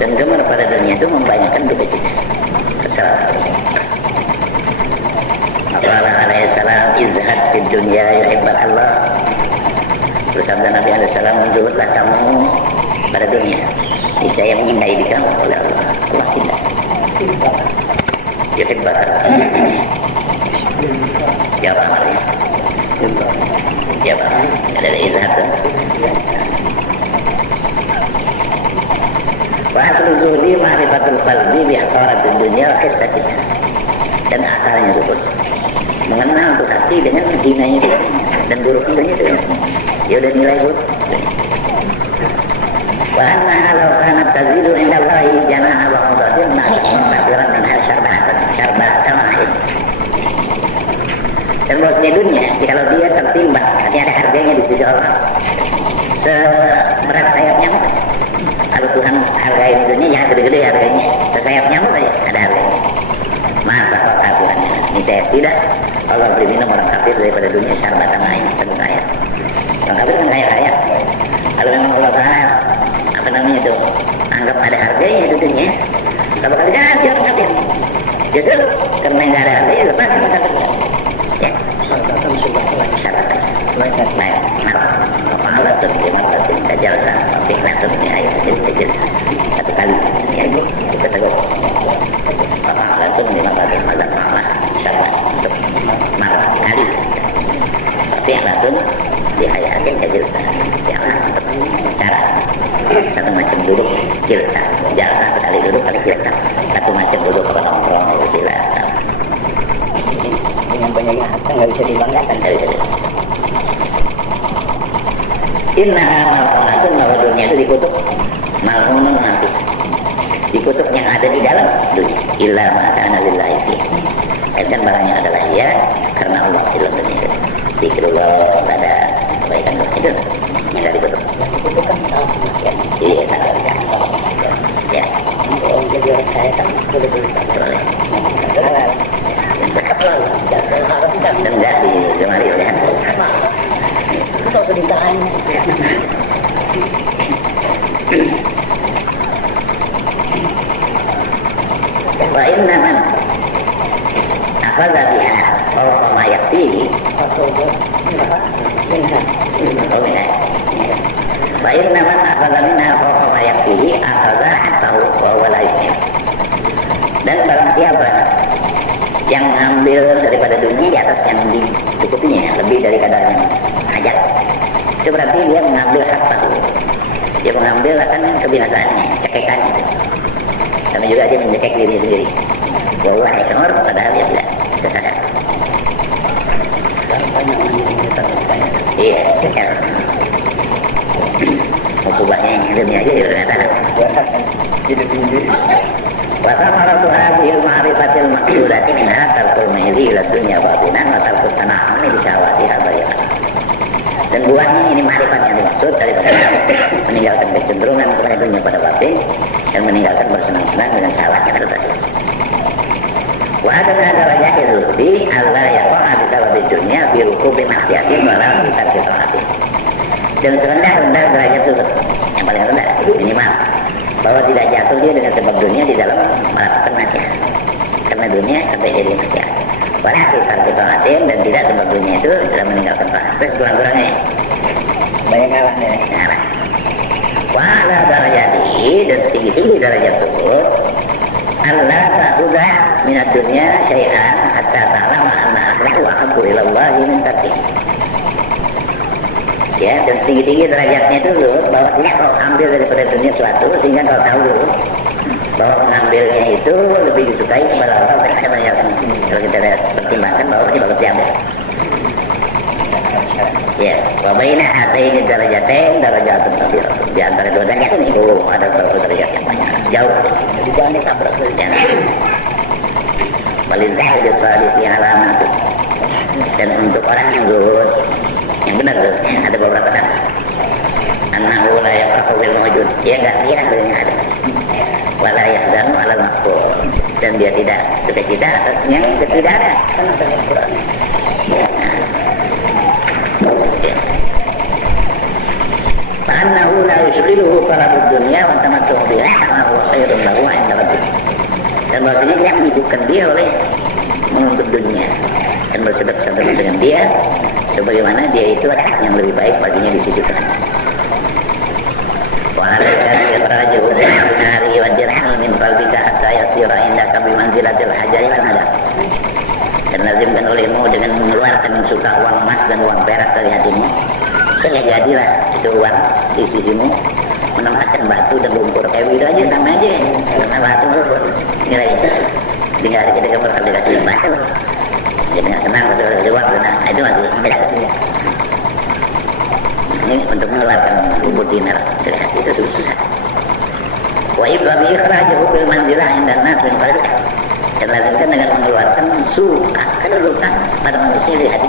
Dan gemar pada dunia itu membanyakan duka cita. Kesalahan. Maqala alaihi salam izhad fid dunya yuhibbak Allah. Bersabda Nabi alaihi salam, zuhudlah kamu pada dunia, niscaya mencintai di kamu oleh Allah. Allah cinta. Yuhibbak Allah. Ya apa artinya? Ya apa? Ada izhad. Wa aslu zuhdi ma'rifatul qalbi bi haqaratud dunya wa qissatiha. Dan asalnya zuhud mengenal untuk hati dengan hinanya dunia dan buruknya dunia. Ya udah nilai bu. Wa anna law kanat tazidu inda Allahi janaha ba'datin ma'tabiran minha syarbatan ma'in. Dan bahwasanya dunia, kalau dia tertimbang, artinya ada harganya di sisi Allah, seberat sayap nyamuk. Kalau Tuhan hargai dunia, jangan gede-gede harganya, sesayap nyamuk aja ada harganya. Masa kok aturannya? Ini saya tidak. Allah beri minum orang kafir daripada dunia syarbatan ma'in, satu sayap. Orang kafir kan kaya-kaya. Kalau memang Allah Ta'ala apa namanya itu anggap ada harganya itu dunia, kalau bakal diganti orang kafir. Justru karena nggak ada harganya lepas sama kafir. Ya. Syarat. Baik. Apa Allah tuh gimana tuh kita jalan sampai langsungnya ayat kecil satu kali. Ya kita tegur. Apa Allah tuh gimana tuh mazhab Allah syarat untuk marah kali. Tapi yang langsung dihayatin kejelsa yang untuk cara satu macam duduk jelsa jalsa sekali duduk kali jelsa satu macam duduk kalau nongkrong sila Dengan banyaknya harta nggak bisa dibanggakan dari itu. Inna mal'unatun, bahwa dunia itu dikutuk mal'unun nanti dikutuk yang ada di dalam dunia illa ma'akana lillahi fi. Dan barangnya adalah ya karena Allah di dalam dunia itu zikrullah pada kebaikan itu yang dari betul. Itu kan salah ya. Iya salah ya. Kalau jadi orang kaya kan boleh-boleh Boleh. halal. Halal. Dan harus tidak. Dan enggak di lemari oleh hantu. Itu harus ditahan. Wa inna man akhadha biha fawqa ma yakfihi. Oh ya. Wa inna man akhadha minha fawqa ma yakfihi akhadha hattahu wa huwa la yuflih. Dan barang siapa yang mengambil daripada dunia di atas yang dicukupinya lebih dari kadar yang hajat, itu berarti dia mengambil hattahu. Dia mengambil akan kebiasaannya, cekekannya itu. Sama juga dia mencekek diri sendiri. Wa huwa isyur, padahal dia tidak sadar. Iya, betul. Mukubahnya yang ilmiah aja dia udah tahu. Hidup sendiri. Wa samaratu hadhil ma'rifatil maqsudati minha tarkul maili ila dunya batinan wa tarkul tanahuni bi syahawatiha bayan. Dan buahnya ini ma'rifat yang dimaksud daripada meninggalkan kecenderungan kepada dunia pada batin dan meninggalkan bersenang-senang dengan syahwatnya pada batin. Wa adana darajah zuhdi alla yaqa bi sawabi dunya bi rukubi maksiatin wa la bi tarki ta'atin. Dan serendah-rendah derajat zuhud yang paling rendah minimal bahwa tidak jatuh dia dengan sebab dunia di dalam melakukan maksiat karena dunia sampai jadi maksiat. Walau tarki ta'atin dan tidak sebab dunia itu dalam meninggalkan taat. Kurang-kurangnya Banyak ngalah nih. ngalah. Wa wa ala darajatihi, dan setinggi-tinggi derajat tersebut Allah ta'udah minat dunia syai'an hatta ta'lama anna akhlaku ahabbu ilallahi min tarkih. Ya, dan setinggi-tinggi derajatnya itu dulu bahwa tidak kau ambil daripada dunia suatu, sehingga kau tahu dulu bahwa mengambilnya itu lebih disukai kepada Allah. Kalau kita lihat pertimbangkan bahwa ini bagus diambil. Ya, wa baina hataini darajatain darajatun kabiratun. Di antara dua derajat ini ada satu derajat yang banyak. Jauh. Jadi jangan ditabrak saja. Walizah bisalihi alamat. Dan untuk orang yang zuhud, yang benar tuh, ada beberapa kata. Annahu la yaqahu bil mawjud. Dia enggak lihat yang ada. Wala yahzanu 'alal maqbul. Dan dia tidak suka atas yang tidak ada. Karena Al-Qur'an. Fa'annahu la yushghiluhu talabud dunya wa tamattu'u biha wa huwa khairun lahu 'inda rabbih. Dan bahwasanya yang menyibukkan dia oleh menuntut dunia dan bersedekah dengan dia sebagaimana dia itu yang lebih baik baginya di sisi Tuhan. Wa 'alaika yatraji'u al-dinari wa dirham min qalbika hatta yasira indaka bi manzilatil hajari wal hadar. Dan lazimkan olehmu dengan mengeluarkan suka uang emas dan uang perak dari hatimu, sehingga jadilah itu uang di sisimu menempatkan batu dan lumpur. Kayak begitu aja, sama aja, karena batu nilai itu tinggal kita gambar kalau dikasih batu jadi nggak senang betul uang, nah itu masih beda. Ini untuk mengeluarkan lumpur dinar dari hati itu susah. Wa ibra bi ikhrajihi bil manzilah inda nas min qalbika. Dan lazimkan dengan mengeluarkan suka kedudukan pada manusia di hati.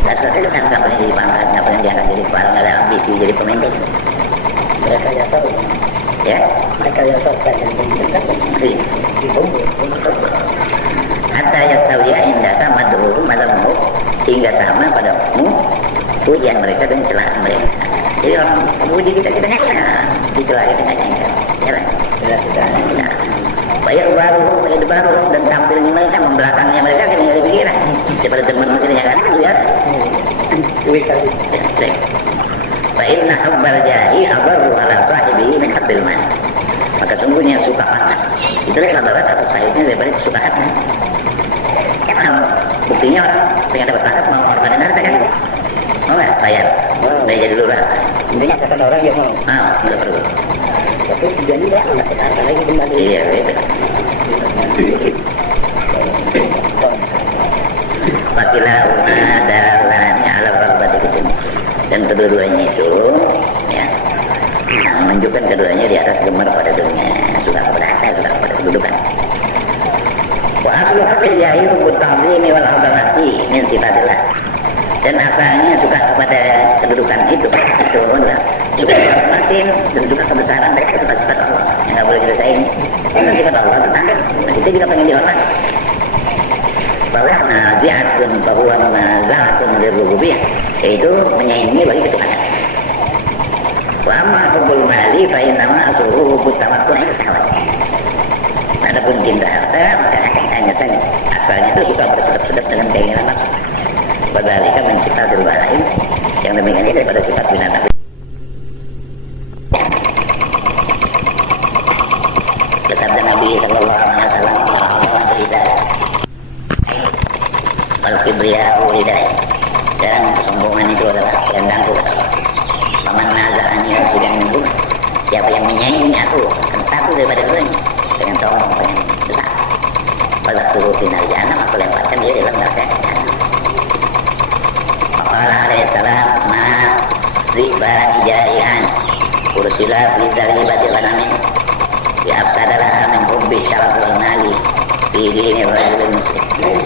Dan seperti itu kan nggak pernah jadi pangkat, nggak pernah diangkat jadi kepala, nggak ada ambisi jadi pemimpin. Mereka nyasar. Ya? Mereka nyasar yang menginginkan dikumpul. Hatta yastawiya indaka madhuhum madamuhu, hingga sama padamu pujian mereka dan celaan mereka. Jadi orang puji kita nyanyi, dicela kita nyanyi. Ya kan? Ya. Bayar baru dan tampilnya mereka, membelakangnya mereka kena jadi pikiran daripada teman maksudnya kan lihat fa inna hubbal jahi abarru ala sahibihi min hubbil mal. Maka sungguhnya suka pangkat itu lebih berat atas sahibnya daripada kesukaan. Karena buktinya orang pengen dapat pangkat mau orban benar kan mau nggak bayar jadi lurah. Intinya sekarang orang yang mau Nggak perlu. tapi tujuannya dia nggak kita lagi kembali. Iya itu. Fakila ada lahannya ala rabbati itu. Dan kedua-duanya itu ya menunjukkan keduanya di atas gemar pada dunia, sudah kepada harta, sudah kepada kedudukan. Wa aslu hakil yahi hubut ta'zimi wal azamati min sifatillah. Dan asalnya suka kepada kedudukan itu adalah suka hormatin dan suka kebesaran dari sifat-sifat Allah yang nggak boleh dirasain. Karena sifat Allah tentang kita juga pengen dihormat. Bahwa nazi'atun bahwa naza'atun lirububiyah, yaitu menyaingi bagi ketuhanan. Wa amma hubbul mali fa innama asluhu hubbut tamattu'i syahwat. Adapun cinta harta maka hanya saja asalnya itu suka bersedap-sedap dengan keinginan nafsu. Padahal menciptakan lain yang demikian ini daripada sifat binatang. Bersabda Nabi Sallallahu Alaihi Wasallam, kalau kibriyah hidayah, dan kesombongan itu adalah selendangku kata Allah. Paman nazarani sidang minggu, siapa yang menyaingi aku akan satu daripada duanya dengan sombong yang besar. Pada suruh sinar jahanam, aku lemparkan dia dalam neraka jahanam. Qala alaihi salam ma riban jai'an ursila fi zaribati ghanamin bi afsadalah min hubbi syaraf wal mali fi dini rajul muslim.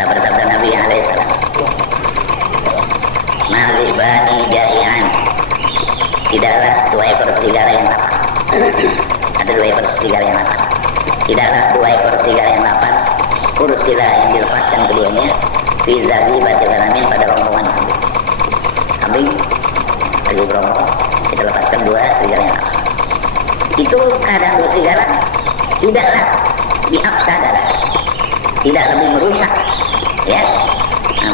Bersabda Nabi alaihi salam ma riban jai'an, tidaklah dua ekor serigala yang lapar. Ada dua ekor serigala yang lapar. Tidaklah dua ekor serigala yang lapar ursila yang dilepaskan keduanya fi zaribati ghanamin pada rombongan kambing lagi berombong kita lepaskan dua serigala yang lapar. Itu keadaan dua serigala tidaklah diafsadah, tidak lebih merusak ya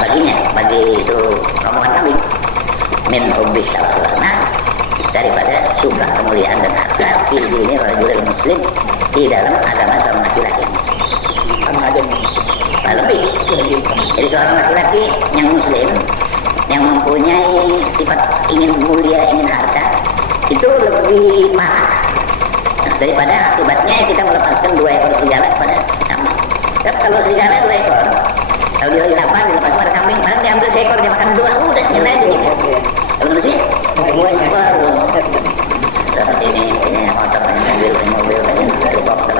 baginya, bagi itu rombongan kambing min hubbi syaraf, daripada suka kemuliaan dan harta fi dini rajulil muslim di dalam agama seorang laki-laki Sama aja lebih. Jadi seorang laki-laki yang muslim yang mempunyai sifat ingin mulia, ingin harta itu lebih parah daripada akibatnya kita melepaskan 2 ekor serigala kepada kambing. Tapi kalau serigala 2 ekor, kalau dia lagi lapar dilepas pada kambing, padahal diambil seekor dia makan 2, udah nyala aja gitu. Kalau manusia, semua ekor seperti ini motor, mobil, helikopter,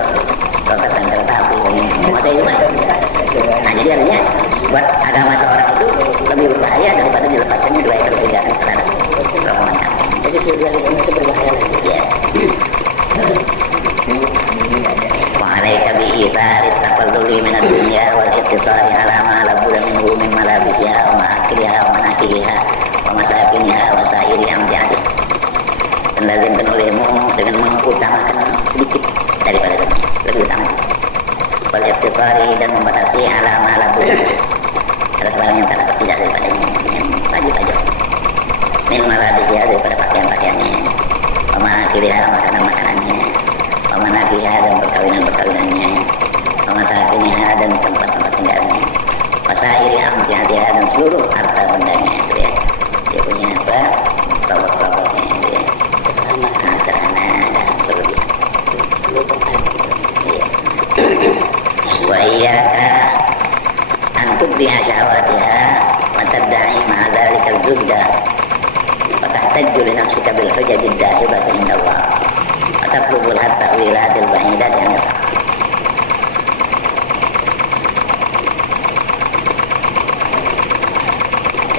roket dan kereta api, menguasai juga. Nah jadi artinya buat agama seorang itu lebih berbahaya daripada dilepaskannya 2 ekor serigala terhadap rombongan kambing. Jadi feudalisme itu berbahaya lagi. Ya. وعليك بإيثار التقلل من الدنيا والاقتصار على ما لا بد منه من ملابسها ومآكلها ومناكلها ومساكنها وسائر أمتعتها. Dan lazimkan olehmu dengan mengutamakan sedikit daripada dunia, lebih utama. Wal ikhtisari dan membatasi ala ma la bud. Ada barang yang tak dapat tidak daripadanya dengan pajak-pajak. Min malabisha daripada pakaian-pakaiannya. Pemahakiliha makanan-makanannya, pemanakiha dan perkawinan-perkawinannya, pemasakiniha dan tempat-tempat tinggalnya, masairi amtiatiha dan seluruh harta bendanya itu ya. Dia punya apa? Robot-robotnya itu ya. Sarana dan seluruhnya. Wa iyyaka an tudbi'a syahwatiha wa tadda'i ma'a dzalika al-zubda. فتحتج لنفسك بالحجج الداهبة عند الله وتطلب التأويلات البعيدة عن الله.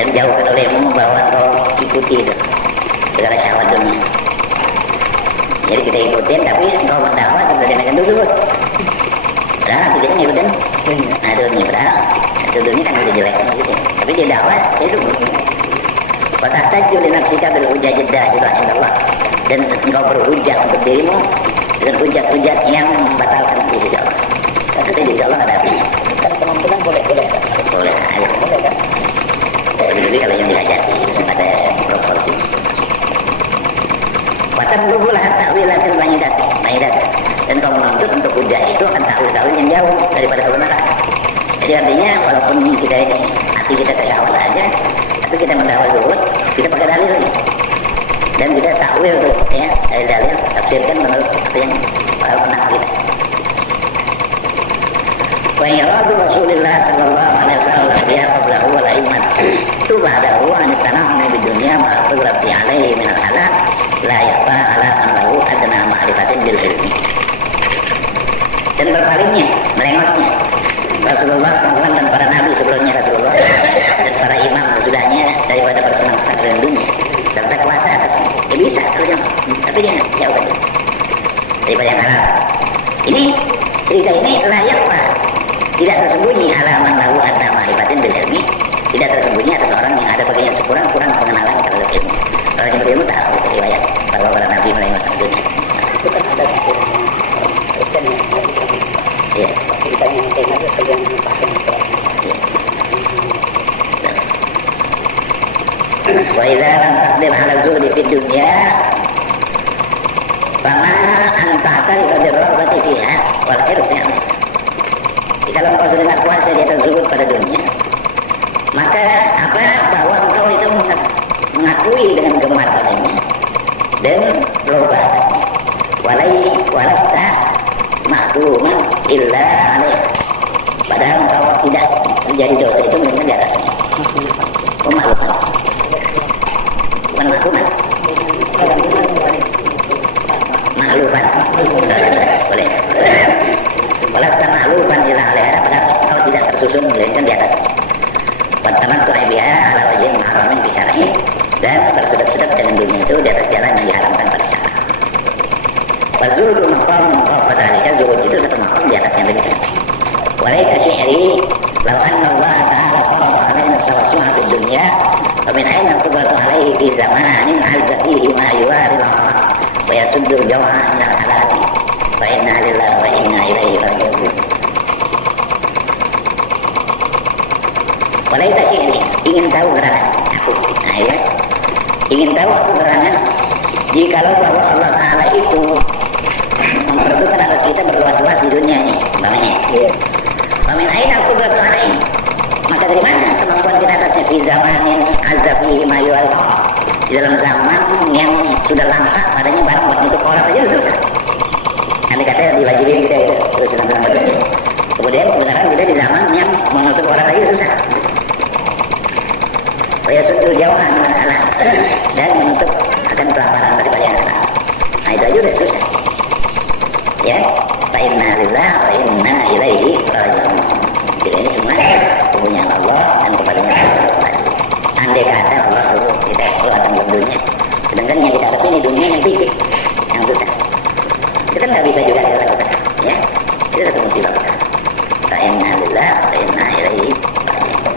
Dan jauhkan olehmu bahwa kau ikuti itu segala syahwat dunia. Jadi kita ikutin tapi kau mendakwah sudah demikian dulu. Padahal nanti dia ngikutin. Nah dunia padahal itu dunia kan udah jelek gitu. Tapi dia dakwah itu. Fatahtajju li nafsika bil hujaj ad-dahibah indallah. Dan engkau berhujjah untuk dirimu dengan hujjat-hujjat yang membatalkan di sisi Allah. Nanti di sisi Allah ada apinya. Kalau kemampuan boleh. Boleh, ayo. Boleh kan? Jadi kalau yang dihajati ada proporsi. Watablughul ta'wilatil ba'idat. Dan kau menuntut untuk hujjah itu akan ta'wil-ta'wil yang jauh daripada kebenaran. Jadi artinya walaupun kita ini hati kita terhawat aja, tapi kita mendakwah dulu, kita pakai dalil lagi. Dan kita takwil tuh, ya, dari dalil, tafsirkan menurut apa yang pernah kita. Wa iradu Rasulullah sallallahu alaihi wasallam biha qablahu wal aiman tubadahu an tanahumi di dunia ma qudrati alaihi min al-halal la yafa ala man lahu adna ma'rifatin bil ilmi. Dan berpalingnya, melengosnya Rasulullah SAW dan para nabi sebelumnya Rasulullah dan para imam sesudahnya daripada bersenang-senang dengan dunia serta kuasa atasnya. Ya bisa kalau jangan, tapi jangan jauhkan daripada yang halal. Ini cerita ini layak pak, tidak tersembunyi alaman lahu adna ma'rifatin bil ilmi, tidak tersembunyi atas orang yang ada baginya sekurang-kurang pengenalan terhadap ilmu. Orang yang berilmu tahu riwayat bahwa para nabi melengoskan dunia. Itu kan ada Kristen yang Ya. ceritanya yang saya ngerti yang pakai wa idza lam taqdir ala zuhdi fid dunya fama anta tariqa birrabati fiha wal irsi. Kalau engkau sudah tidak kuasa di atas zuhud pada dunia, maka apa bahwa engkau itu mengakui dengan gemar padanya dan loba walasta ma'duman illa alaih. Padahal engkau tidak terjadi dosa itu mungkin di atasnya. Pemalukan. Bukan makluman. Makluman. Boleh. Walasta ma'luman illa alaih. Padahal engkau tidak tersusun melainkan di atas. Pertama tu'abiha ala wajhin mahramin bisyara'i. Dan bersedap-sedap dengan dunia itu di atas jalan yang diharamkan pada syara. Wazul maqam pada alika zuhud itu satu maqam di atas yang demikian. Walaika syi'ri law anna Allah ta'ala farada alaina tawassu'a fid dunya wa min aina qudratu alaihi fi zamanin azza fihi ma yuwari al-haram wa yasuddu al-jaw'a min al-halal fa inna lillahi wa inna ilaihi raji'un. Walaika syi'ri, ingin tahu gerangan aku. Nah ya, ingin tahu aku gerangan Jikalau bahwa Allah Ta'ala itu memperdukan atas kita berluas-luas di dunia ini, makanya. Pamin aina al-qudratu alaih. Maka dari mana kemampuan kita atasnya di zamanin azabi mayual, di dalam zaman yang sudah langka padanya barang buat untuk orang saja susah. Nanti katanya diwajibin kita itu terus bilang betul. Kemudian kebenaran kita di zaman yang menutup orang lagi susah. Ya sudah jauhan anak dan menutup akan kelaparan daripada yang anak. Nah itu aja udah susah. Ya, fa inna lillahi wa inna ilaihi raji'un. Jadi ini cuma punya Allah dan kepadanya Allah. Andai kata Allah suruh kita keluarkan dalam dunia, sedangkan yang kita hadapi ini dunia yang pikir, yang susah. Itu kan nggak bisa juga kita lakukan, ya. Itu satu musibah. Fa inna lillahi wa inna ilaihi raji'un.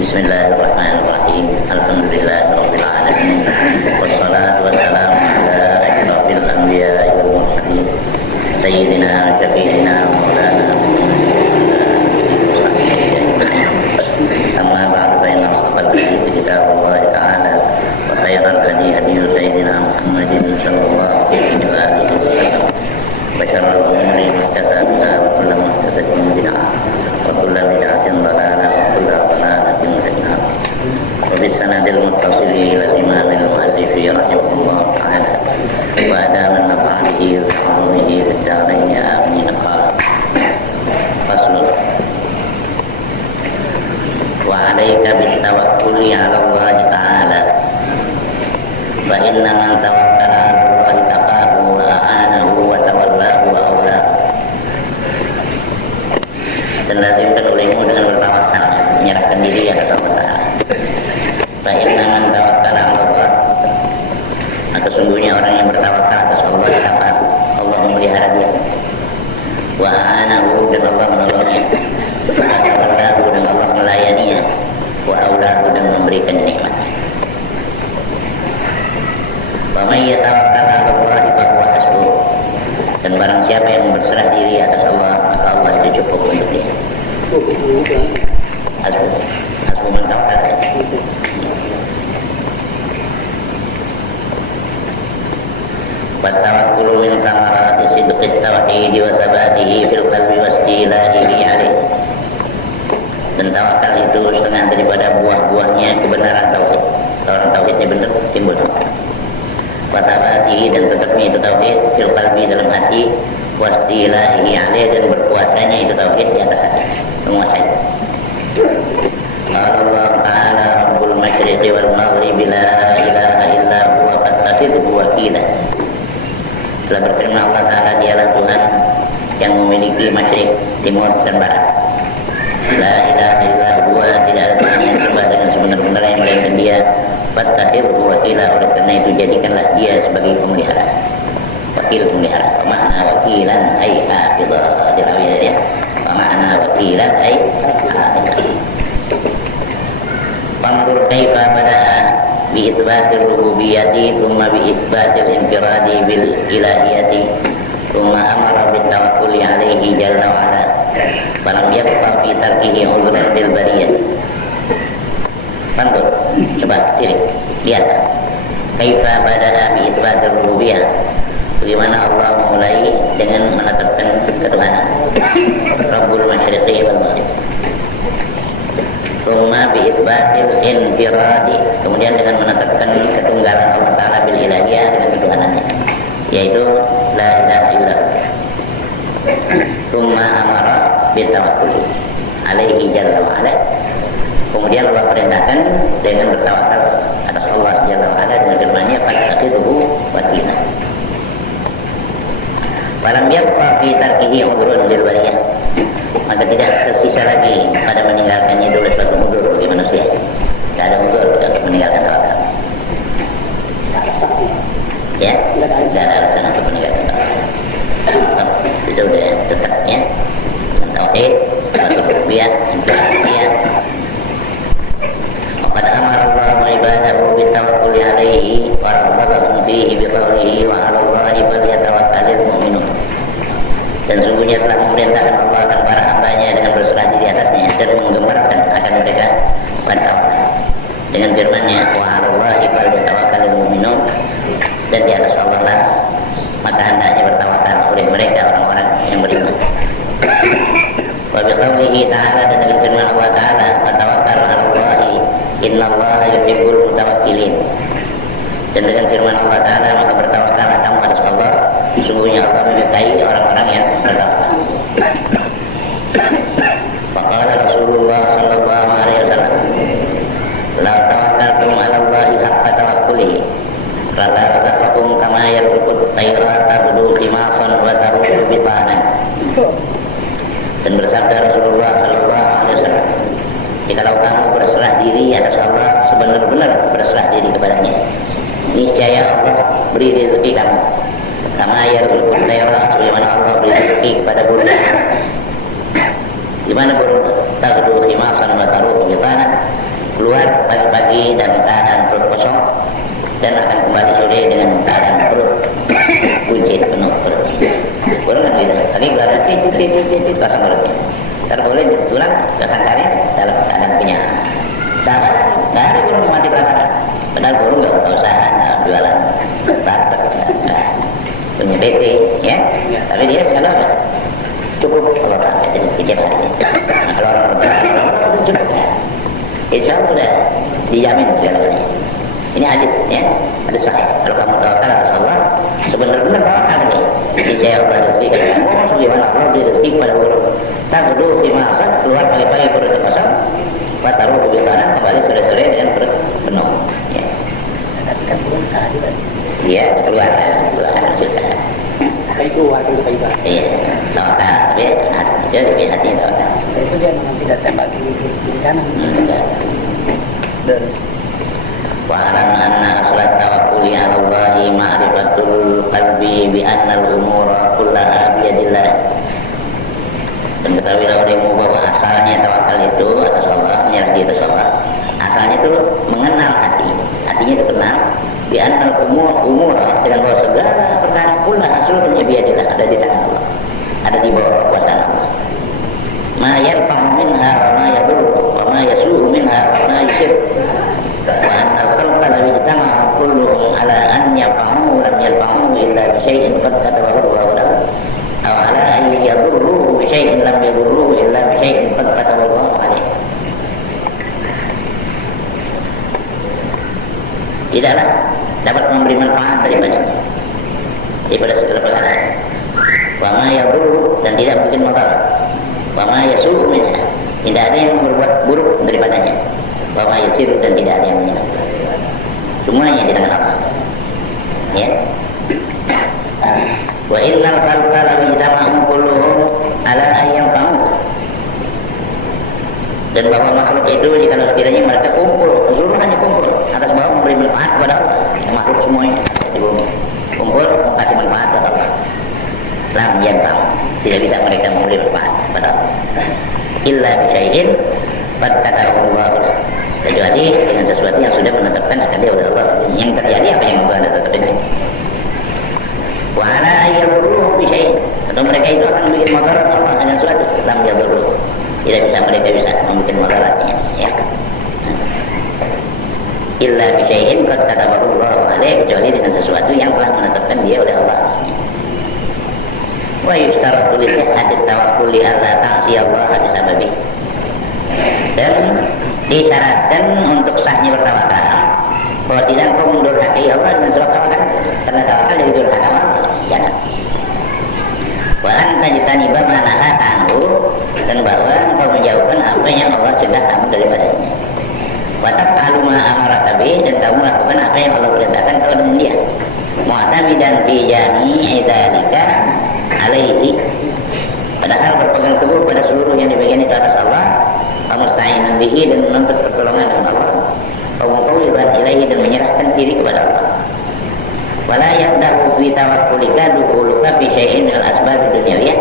Bismillahirrahmanirrahim. Alhamdulillahirabbil alamin. Wassalatu wassalamu ala asyrafil anbiya'i wal mursalin. Sayyidina wa syafi'ina wa maulana amma ba'du fa inna asdaqal hadithi kitabullah ta'ala wa khairal hadi hadi sayyidina Muhammadin sallallahu alaihi wa alihi wasallam. Wa syarrul umuri muhdatsatuha wa kullu muhdatsatin bid'ah wa kullu bid'atin dhalalah wa kullu dhalalatin finnar. وبالسند المتصل إلى الإمام المؤلف رحمه الله تعالى وأدام النفع به وعلومه في الدارين آمين. قال فصل وعليك بالتوكل على الله تعالى فإن من توكل على الله كفاه وأعانه وتولاه وأولاه. Dan lazimkan olehmu dengan bertawakal, menyerahkan diri atas Allah Ta'ala. Fa'inna man tawakkala 'ala Allah, sesungguhnya orang yang bertawakal atas Allah dapat Allah memelihara dia. Wa anahu, dan Allah menolongnya. Wa atawalahu, dan Allah melayaninya. Wa aulahu, dan memberikan nikmatnya. Wa may yatawakkal 'ala Allah fa huwa hasbuh. Dan barang siapa yang berserah diri atas Allah, maka Allah itu cukup untuk dia. Hasbuh man tawakkal. Wattawakkulu min thamarati sidqit tauhid wa thabatihi fil qalbi wastilahihi alaih. Dan tawakal itu setengah daripada buah-buahnya kebenaran tauhid. Kalau orang tauhidnya benar, timbul tawakal. Wa thabatihi, dan tetapnya itu tauhid fil qalbi, dalam hati, wastilahihi alaih, dan berkuasanya itu tauhid di atas hati, menguasai. Allah Ta'ala Rabbul Masyriqi wal Maghribi la ilaha illa huwa fattakhidhu wakila. Telah berfirman Allah Ta'ala, dialah Tuhan yang memiliki masyrik, timur, dan barat. La ilaha illa huwa, tidak ada Tuhan yang sembah dengan sebenar-benarnya melainkan dia. Fattakhidhu wakila, oleh karena itu jadikanlah dia sebagai pemelihara, wakil pemelihara. Makna wakilan ay hafidhah, ya. Makna wakilan ay hafidhah. Fanzur kaifa bada'a bi itsbatir rububiyyati thumma bi itsbatil infiradi bil ilahiyati thumma amara bit tawakkuli alaihi jalla wa ala falam yabqa fi tarkihi udhrun bil bariyah. Fanzur, coba lihat kaifa bada'a bi itsbatir rububiyyah, bagaimana Allah memulai dengan menetapkan ketuhanan Rabbul Masyriqi wal Maghrib. Thumma bi itsbatil infiradi, kemudian dengan menetapkan ketunggalan Allah Ta'ala bil ilahiyah, dengan ketuhanannya, yaitu la ilaha illallah. Thumma amara bit tawakkuli alaihi jalla wa ala, kemudian Allah perintahkan dengan bertawakal atas Allah jalla wa ala dengan firman-Nya fattakhidhu wakila. Falam yabqa fi tarkihi udhrun lil bariyah, maka tidak tersisa lagi pada meninggalkannya itu suatu udzur bagi manusia. Tidak ada udzur untuk meninggalkan tawakal. Ya, tidak ada alasan untuk meninggalkan tawakal. Itu sudah tetapnya dengan tauhid, masuk rububiyah, ilahiyah. Qad amara Allah ibadahu bitawakkuli alaihi wa raghaba fihi biqawlihi wa 'ala Allahi falyatawakkalul mu'minun. Dan sungguhnya telah memerintahkan Allah akan para hambanya dengan berserah diri atasnya dan menggembarkan akan mereka bertawakal dengan firman-Nya wa 'ala Allahi falyatawakkalul mu'minun, dan di atas Allah lah maka hendaknya bertawakal oleh mereka orang-orang yang beriman. Wa biqaulihi ta'ala, dan dengan firman Allah Ta'ala fatawakkal 'ala Allahi innallaha yuhibbul mutawakkilin, dan dengan firman Allah Ta'ala maka bertawakallah kamu atas Allah, sesungguhnya Allah menyukai orang-orang yang bertawakal. Faqala Rasulullah sallallahu alaihi wasallam, la tawakkaltum 'ala Allahi haqqa tawakkulihi fala razaqakum kama yarzuqut tayra tabdu khimasan wa taruhu bitanan. Dan bersabda Rasulullah sallallahu alaihi wasallam, jikalau kamu berserah diri atas Allah, sebenar-benar berserah diri kepadanya, niscaya Allah beri rezeki kamu kama yarzuqut tayra, sebagaimana Allah beri rezeki kepada burung. Di mana burung tagdu khimasan wa taruhu bitanan, keluar pagi-pagi dalam keadaan perut kosong dan akan kembali sore dengan keadaan perut buncit penuh perut. Burung kan gitu, lagi berada di kosong perutnya. Ntar boleh pulang ke sangkarnya dalam keadaan punya sahabat. Nggak ada burung mati kelaparan. Padahal burung nggak tahu usaha, jualan batak, punya BP, ya. Tapi dia kalau cukup kalau orang jadi sedikit harinya. Kalau orang berdoa cukup, insya Allah sudah dijamin segalanya. Ini hadis, ya, hadis sahih. Kalau kamu tawakal atas Allah, sebenar-benar tawakal nih. Niscaya Allah rezeki kamu, sebagaimana Allah beri rezeki kepada burung. Tagdu khimasan, keluar pagi-pagi perut kosong, wa taruhu bitanan, kembali sore-sore dengan perut penuh. Ya. Iya, keluar susah. Apa itu waktu itu ibadah? Iya, tawakal, tapi itu di hati tawakal. Itu dia memang tidak tembak di kanan. Dan wa alam anna aslat tawakkuli 'ala Allahi ma'a annal umura kullaha biyadillah. Dan ketahuilah olehmu bahwa asalnya tawakal itu atas Allah, menyerah diri atas Allah. Asalnya itu mengenal hati. Hatinya itu kenal. Di annal umura dengan bahwa segala perkara kullaha seluruhnya biyadillah, ada di tangan Allah, ada di bawah kekuasaan Allah. Ma yarfa'u minha wa ma yadurru wa ma yasu'u minha wa ma yusir. Wa annal khalqa law ijtama'u kulluhum ala an yaf'alu lam yaf'alu illa bi syai'in qad katabahu Allahu lahu. Aw ala an yadurru bi syai'in lam yadurru illa bi syai'in qad katabahu Allahu alayhi. Tidaklah dapat memberi manfaat daripada segala perkara. Wa ma yadurru, dan tidak bikin mudarat. Wa ma yasu'u minha, tidak ada yang berbuat buruk daripadanya. Wa ma yusiru, dan tidak ada yang menyenangkan. Semuanya di tangan Allah. Ya. Wa innal khalqa la yajma'u kulluhum ala ayyam. Dan bahwa makhluk itu jika sekiranya mereka kumpul, keseluruhannya kumpul atas bawah memberi manfaat kepada Allah. Makhluk semuanya di bumi kumpul kasih manfaat kepada Allah. Lam yanfa'u, tidak bisa mereka memberi manfaat kepada Allah. Illa bisyai'in qad katabahu Allah, kecuali dengan sesuatu yang sudah menetapkan akan dia oleh Allah. Yang terjadi apa yang Allah tetapkan ini. Wa ala ayyadurruhu bisyai'in, atau mereka itu akan membuat mudarat Allah dengan sesuatu. Lam yadurruhu, tidak bisa mereka bisa membuat mudaratnya, ya. Illa bisyai'in qad katabahu Allah alaihi, kecuali dengan sesuatu yang telah menetapkan dia oleh Allah. Wa yushtaratu li sihhati tawakkuli alla ta'si Allah bisababi, dan disyaratkan untuk sahnya bertawakal bahwa tidak kau mendurhakai Allah dengan sebab tawakal, karena tawakal dari durhaka Allah, ya kan? Wa anta jitaniba ma nahaa anhu, dan bahwa engkau menjauhkan apa yang Allah cegah kamu daripadanya. Wa taf'alu ma amaraka bih, dan kamu lakukan apa yang Allah perintahkan kau dengan dia. Mu'tamidan fi jami'i dzalika alaihi, padahal berpegang teguh pada seluruh yang dibagian itu atas Allah. Musta'inan bihi, dan menuntut pertolongan dengan Allah. Mufawwidan ilaihi, dan menyerahkan diri kepada Allah. Wala yaqdahu fi tawakkulika dukhuluka fi syai'in min al-asbab dunyawiyah,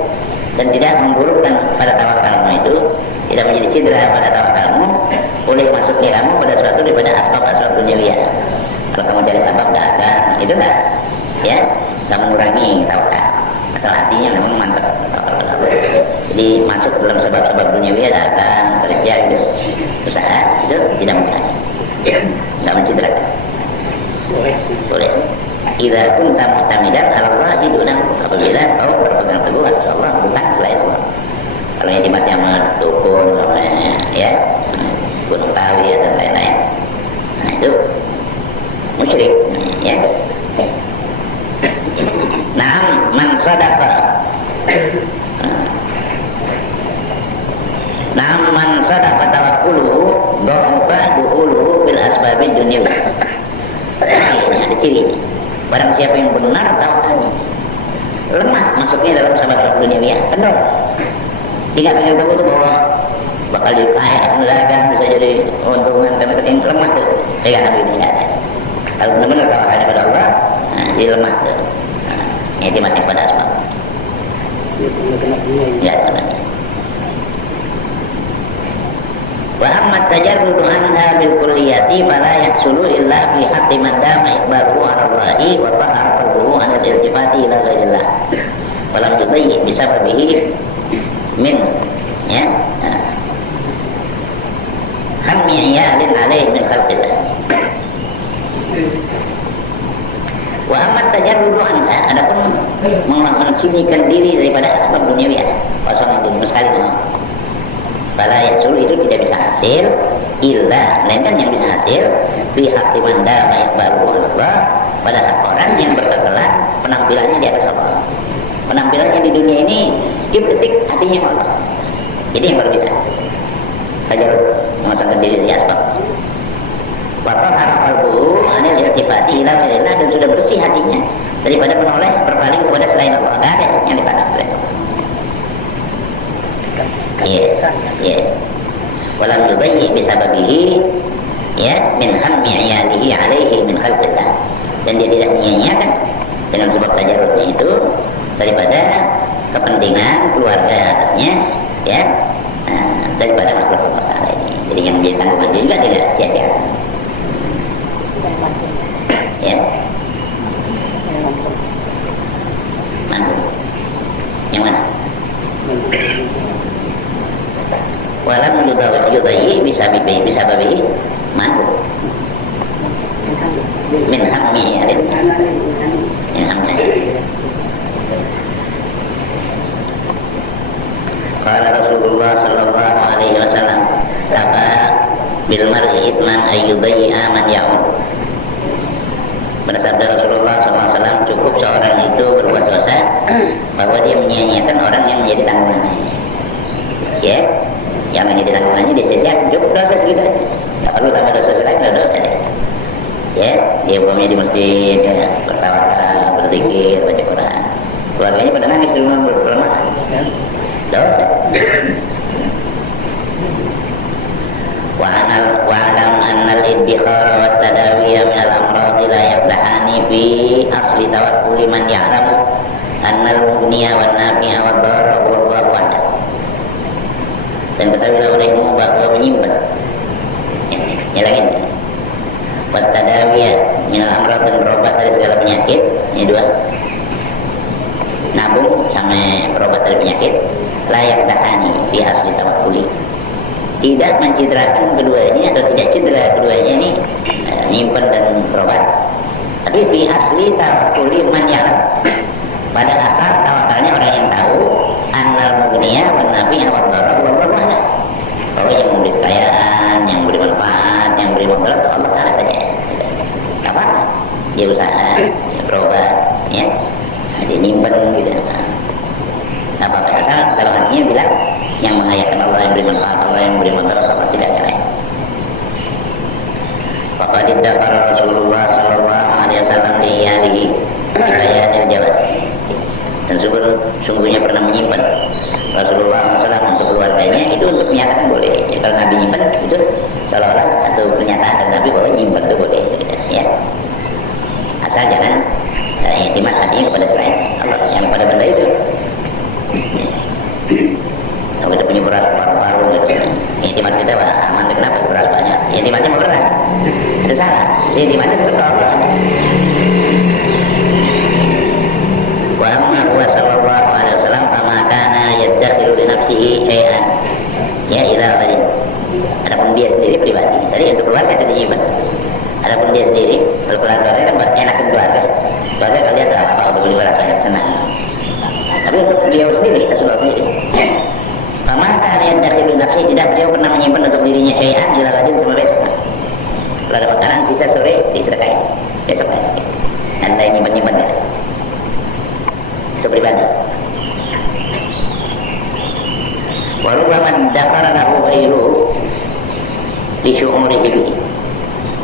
dan tidak memburukkan pada tawakalmu itu, tidak menjadi cedera pada tawakalmu oleh masuknya kamu pada suatu daripada asbab-asbab dunyawiyah. Kalau kamu cari sabab dagang, itu enggak, ya, enggak mengurangi tawakal. Asal hatinya memang mantap. Jadi masuk dalam sebab-sebab duniawi, dagang, kerja gitu, usaha, itu tidak mengurangi, tidak mencederakan. Boleh. Idza kunta mu'tamidan 'ala Allah dunahu, apabila kau berpegang teguh atas Allah bukan selain Allah. Kalau yang dimatnya sama dukun, ya, gunung kawi dan lain-lain, nah itu musyrik, ya. Naam man sadaqa, naam man sadaqa tawakkuluhu dha'afa dukhuluhu bil asbabi dunyawiyah. Ini ada cirinya. Barang siapa yang benar tawakalnya, lemah masuknya dalam sabab dunyawiyah, kendor. Tidak pegang teguh bahwa bakal jadi kaya, dagang, bisa jadi untungan, tapi yang lemah tuh pegangan begini nggak ada. Kalau benar-benar tawakalnya kepada Allah, nah, dia lemah tuh. Intimatnya pada asbab. Ya, sebenarnya. Wa amma tajarrudu anha bil kulliyati fala yahsulu illa fi haqqi man dama iqbaluhu 'ala Allahi wa tahara qalbuhu 'an al-iltifati ila ghairillah. Wa lam yudayyi bi sababihi min, ya, hammi iyalin 'alaihi min khalqillah. Wa amma tajarrudu anha, adapun mensunyikan diri daripada asbab duniawiyah, kosong itu sekali sama. Fala yahsul, itu tidak bisa hasil illa, melainkan yang bisa hasil fi haqqi man dama yaqbalu Allah, pada hak orang yang berkegelan penampilannya di atas Allah. Penampilannya di dunia ini setiap detik hatinya Allah. Jadi yang baru bisa tajarrud, memasangkan diri di asbab. Wa tahara qalbuhu anil iltifati ila ghairillah, dan sudah bersih hatinya daripada menoleh berpaling kepada selain Allah. Enggak ada yang dipandang selain Allah. Ya, ya. Walam yubayyi bisababihi, ya, min hammi iyalihi alaihi min khalqillah, dan dia tidak menyia-nyiakan dengan sebab tajarrudnya itu daripada kepentingan keluarga atasnya, ya, daripada makhluk Allah Ta'ala ini. Jadi yang menjadi tanggungan dia juga tidak sia-sia. Ya, mantu. Yang mana? Walam yudai bisa babi mantu. Min hammi alimnya. Min hammi. Qala Rasulullah sallallahu alaihi wasallam, "Kafa bil mar'i ithman ayyudai'a man ya'um." Bersabda Rasulullah SAW, cukup seorang itu berbuat dosa bahwa dia menyia-nyiakan orang yang menjadi tanggungannya. Ya, yang menjadi tanggungannya dia sia-siakan, cukup dosa segitu. Tak perlu tambah dosa selain dosa deh. Ya, dia umpamanya di masjid, ya, bertawakal, berzikir, baca Quran. Keluarganya pada nangis di rumah berlemah. Dosa. Wa'alam annal iddikhara wa tadawiya minal amradi la yaflahani fi asli tawakkuli man ya'lamu annal mughniya wan nafi'a wad dharra wallahu a'lam. Dan ketahuilah olehmu bahwa menyimpan lagi wa tadawiya minal amradi, dan berobat dari segala penyakit. Ini dua, nabung sama berobat dari penyakit, layak dahani fi asli tawakkuli, tidak mencidrakan keduanya atau tidak cedera keduanya ini, nyimpen dan berobat. Tapi fi asli tawakkuli man ya'lam, pada asal tawakalnya orang yang tahu, annal mughniya wan nafi'a wad dharra wallahu a'lam, bahwa yang memberi kekayaan, yang beri manfaat, yang beri mudarat Allah Ta'ala saja. Apa? Dia usaha, dia berobat, ya, dia nyimpen gitu. Apa asal dalam hatinya bilang yang mengayakan Allah, yang beri manfaat Allah, yang beri mudarat Allah, tidak ada lain. Faqad iddaqara Rasulullah sallallahu alaihi wasallam li iyalihi bayanil jawaz. Dan sungguhnya pernah menyimpan Rasulullah SAW untuk keluarganya itu untuk menyatakan boleh. Ya, kalau Nabi nyimpan itu seolah-olah satu pernyataan dari Nabi bahwa nyimpan itu boleh, ya. Asal jangan intimat hatinya kepada selain Allah, yang pada benda itu. Kalau kita punya beras paru-paru gitu, intimat kita aman, kenapa beras banyak? Intimatnya mau beras, itu salah. Intimatnya itu Allah. Wa amma huwa sallallahu alaihi wasallam fama kana yadakhiru li nafsihi syai'an, ya ila tadi. Adapun dia sendiri pribadi, tadi untuk keluarga itu dinyimpan. Adapun dia sendiri, kalau keluarga kan enakin keluarga. Keluarga kalau lihat apa untuk beli beras banyak, senang. Tapi untuk dia sendiri, Rasulullah sendiri, maka yang dari nafsi, tidak beliau pernah menyimpan untuk dirinya syai'an ila ladin sama besok. Kalau ada makanan sisa sore disedekahin besok lagi. Anda yang nyimpan ya, itu pribadi. Walau man dakara lahu ghairu li syu'uri bihi.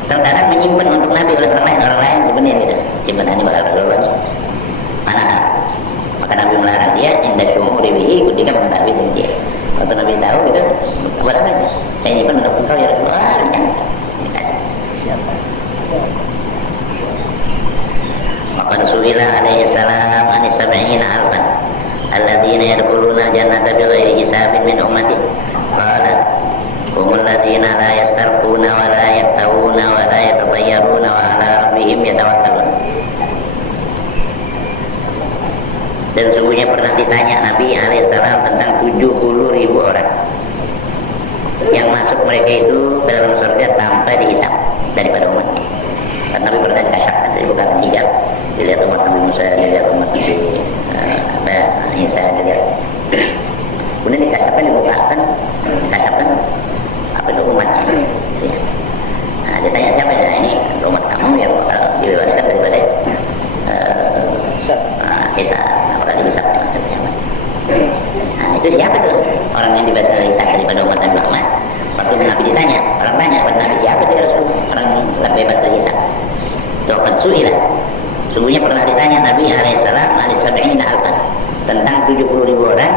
Terkadang menyimpan untuk Nabi oleh orang lain sebenarnya gitu. Simpan ini bakal Rasulullah ini. Mana? Maka Nabi melarang dia inda syu'uri bihi, ketika mengetahui dari dia. Waktu Nabi tahu gitu, buat apa? Saya nyimpan untuk engkau ya Rasulullah. Siapa? Maka Rasulullah alaihi salam anis sab'ina alfan alladzina yadkhuluna jannata bighairi hisabin min ummati. Qala humul ladzina la yastarquna wa la yaktawuna wa la yatatayyaruna wa ala rabbihim yatawakkalun. Dan sungguhnya pernah ditanya Nabi alaihissalam tentang 70.000 orang yang masuk mereka itu ke dalam surga tanpa dihisab daripada umatnya. Dan Nabi pernah dikasyak, jadi bukan hijab. Dilihat umat Nabi Musa, dilihat umat Nabi Isa, dilihat. Kemudian dikasyakkan, dibukakan, dikasyakkan apa itu umatnya. Nah, ditanya siapa ya? Ini umat kamu yang bakal dibebaskan daripada hisab. Dihisab. Nah, itu siapa tuh orang yang dibebaskan hisab daripada umat Nabi Muhammad? Waktu Nabi ditanya, orang tanya pada Nabi, siapa dia Rasulullah orang yang bebas dari hisab? Dokat su'ilah. Sungguhnya pernah ditanya Nabi alaihissalam alis-sab'ina alfan tentang 70.000 orang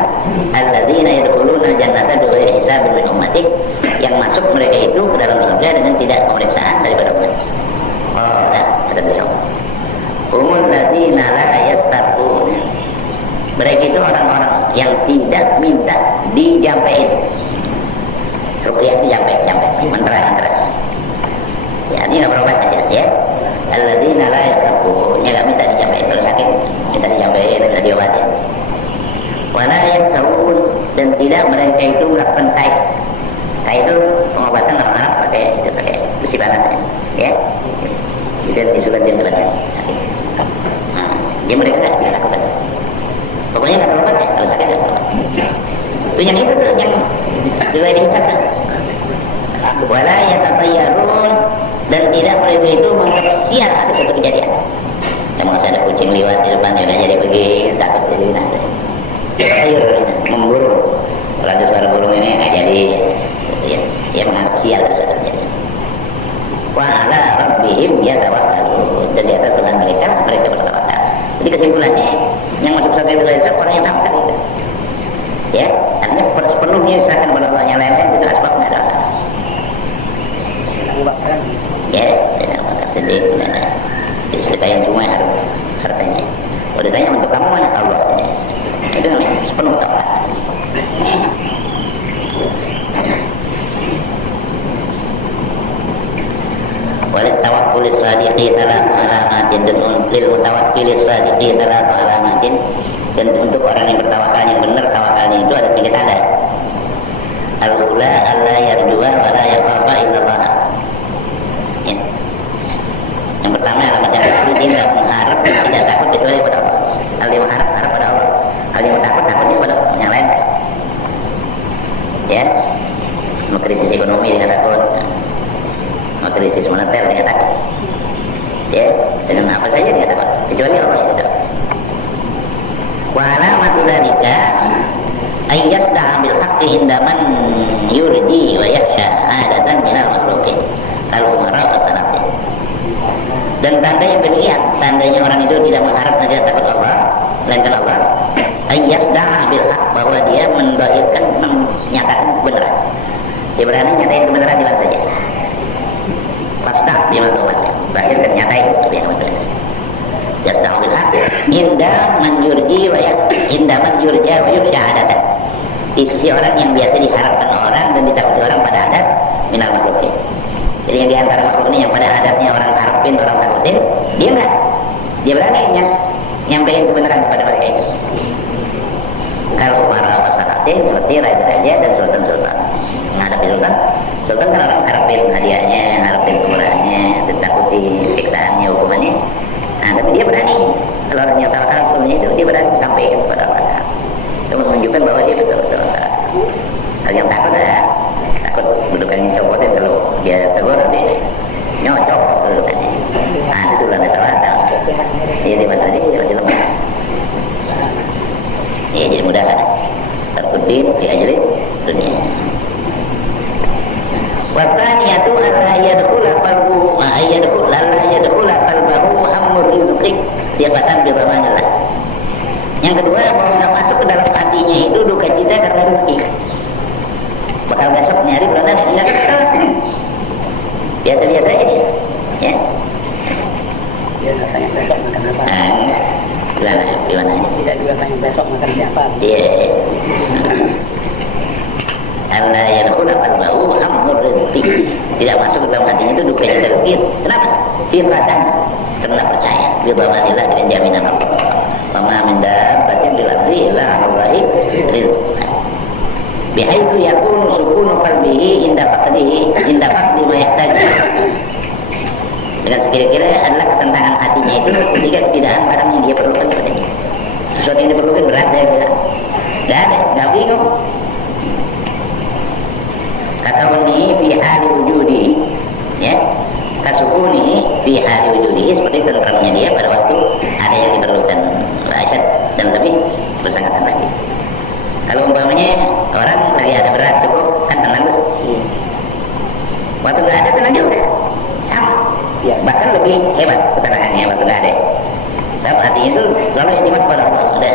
alladzina yadkhuluna jannata bighairi hisabin min ummati, yang masuk mereka itu ke dalam surga dengan tidak pemeriksaan daripada umat. Oh, kata beliau, humul ladzina la yastarquna. Mereka itu orang-orang yang tidak minta dijampaikan. Ruqyah dijampaikan, mantra-mantra. Ya, ini nggak berobat aja, ya. Alladzina la yastaqun, nggak minta dijampaikan, kalau sakit minta dijampaikan, minta diobatin. Wala yamsahun, dan tidak mereka itu melakukan tai. Tai itu pengobatan orang Arab pakai besi panas, ya. Itu disukai dia belakang. Dia mereka tidak lakukan. Pokoknya nggak berobat ya, kalau sakit nggak berobat. Itu yang itu tuh yang juga dihisapkan. Wala yatatayyarun, dan tidak mereka itu menghapsiar atas suatu kejadian. Yang masa ada kucing lewat di depan, dia jadi pergi, takut jadi binasa. Tatayyur, memburu. Kalau ada suara burung ini nggak jadi. Dia menganggap sial atas suatu kejadian. Wa ala rabbihim yatawakkalun, dan di atas Tuhan mereka bertawakal. Jadi kesimpulannya, yang masuk surga itu adalah orang yang tawakal itu. Ya, artinya sepenuhnya diserahkan kepada Allah, yang lain-lain itu asbabnya ada masalah. Ya, tidak makan sedih, disedekahin semua hartanya. Kalau ditanya untuk kamu mana Allah, itu namanya sepenuh tawakal. Walid tawakkulis sadiqi talatu alamatin, dan lil mutawakkilis sadiqi talatu alamatin, dan untuk orang yang bertawakal yang benar, tawakalnya itu ada 3 tanda. Al-ula alla yarjua wa la yakhafa illallah. Yang pertama alamat yang pertama, dia tidak mengharap dan tidak takut kecuali pada Allah. Kalau dia mengharap pada Allah, kalau dia takutnya pada yang lain. Ya, mau krisis ekonomi dia takut, mau krisis moneter dia takut. Ya, dengan apa saja dia takut, kecuali Allah yang takut. Wa alamatu dzalika ay yasda'a bil haqqi indaman yurji wa yakhsha adatan minal makhluqin kalau marah wasanatin. Dan tanda yang demikian, tandanya orang itu tidak mengharap dan tidak takut Allah melainkan Allah, ay yasda'a bil haqq, bahwa dia mendahirkan, menyatakan kebenaran. Dia berani nyatain kebenaran di mana saja. Fasda di mana saja, bahirkan, nyatain dia kebenaran. Yasda'a bil haqq inda man yurji wa inda man yurja wa yukhsha adatan. Di sisi orang yang biasa diharapkan orang dan ditakuti orang pada adat minal makhluqin. Jadi yang diantara makhluk ini yang pada adatnya orang harapin, orang takutin, dia enggak. Dia berani nyampaikan kebenaran kepada mereka itu. Kalau para wasaratin seperti raja-raja dan sultan-sultan menghadapi sultan kan orang harapin hadiahnya, harapin kemurahannya, ditakuti siksaannya, hukumannya. Nah, tapi dia berani. Kalau orang yang tawakal sebelumnya itu, dia berani sampaikan kepada Allah. Itu menunjukkan bahwa dia betul-betul hal yang takut ya. Takut dudukannya copotin, kalau dia tegur dia nyocok dudukannya. Nah, itu sudah tawakal. Dia di mata dia masih lemah. Ya, jadi mudah kan. Terkudin diajarin dunia. Wataniyatu alla yadkhula qalbuhu ma yadkhula qalbahu hamur rizqi, dia kata bi bamanillah. Yang kedua, mau enggak masuk ke dalam hatinya itu duka cita karena rezeki. Bakal besok nyari bulan enggak kesel. Biasa-biasa aja dia. Ya. Dia katanya besok makan apa? Gimana? Tidak juga tanya besok makan siapa? Iya. Allah yadkhula qalbahu hamur rizqi, tidak masuk ke dalam hatinya itu duka cita rezeki. Kenapa? Firatan, karena percaya bi bamanillah, dengan jaminan Allah. Fama min dabbatin fil ardi illa 'ala Allahi rizquha. Bihaitsu yakunu sukunu qalbihi inda faqdi ma yahtaj. Dengan sekira-kira adalah ketenangan hatinya itu ketika ketidakadaan barang yang dia perlukan padanya. Sesuatu yang diperlukan berat dia bilang. Enggak ada, enggak bingung. Kata wani fi hali wujudi, ya. Kasukuni fi hali wujudi, seperti tentramnya dia pada waktu ada yang diperlukan asyad dan lebih bersangkutan lagi. Kalau umpamanya orang lagi ada berat cukup, kan tenang tuh. Waktu nggak ada tenang juga, sama. Ya. Bahkan lebih hebat ketenangannya waktu nggak ada. Sama artinya itu kalau intimat pada Allah, ada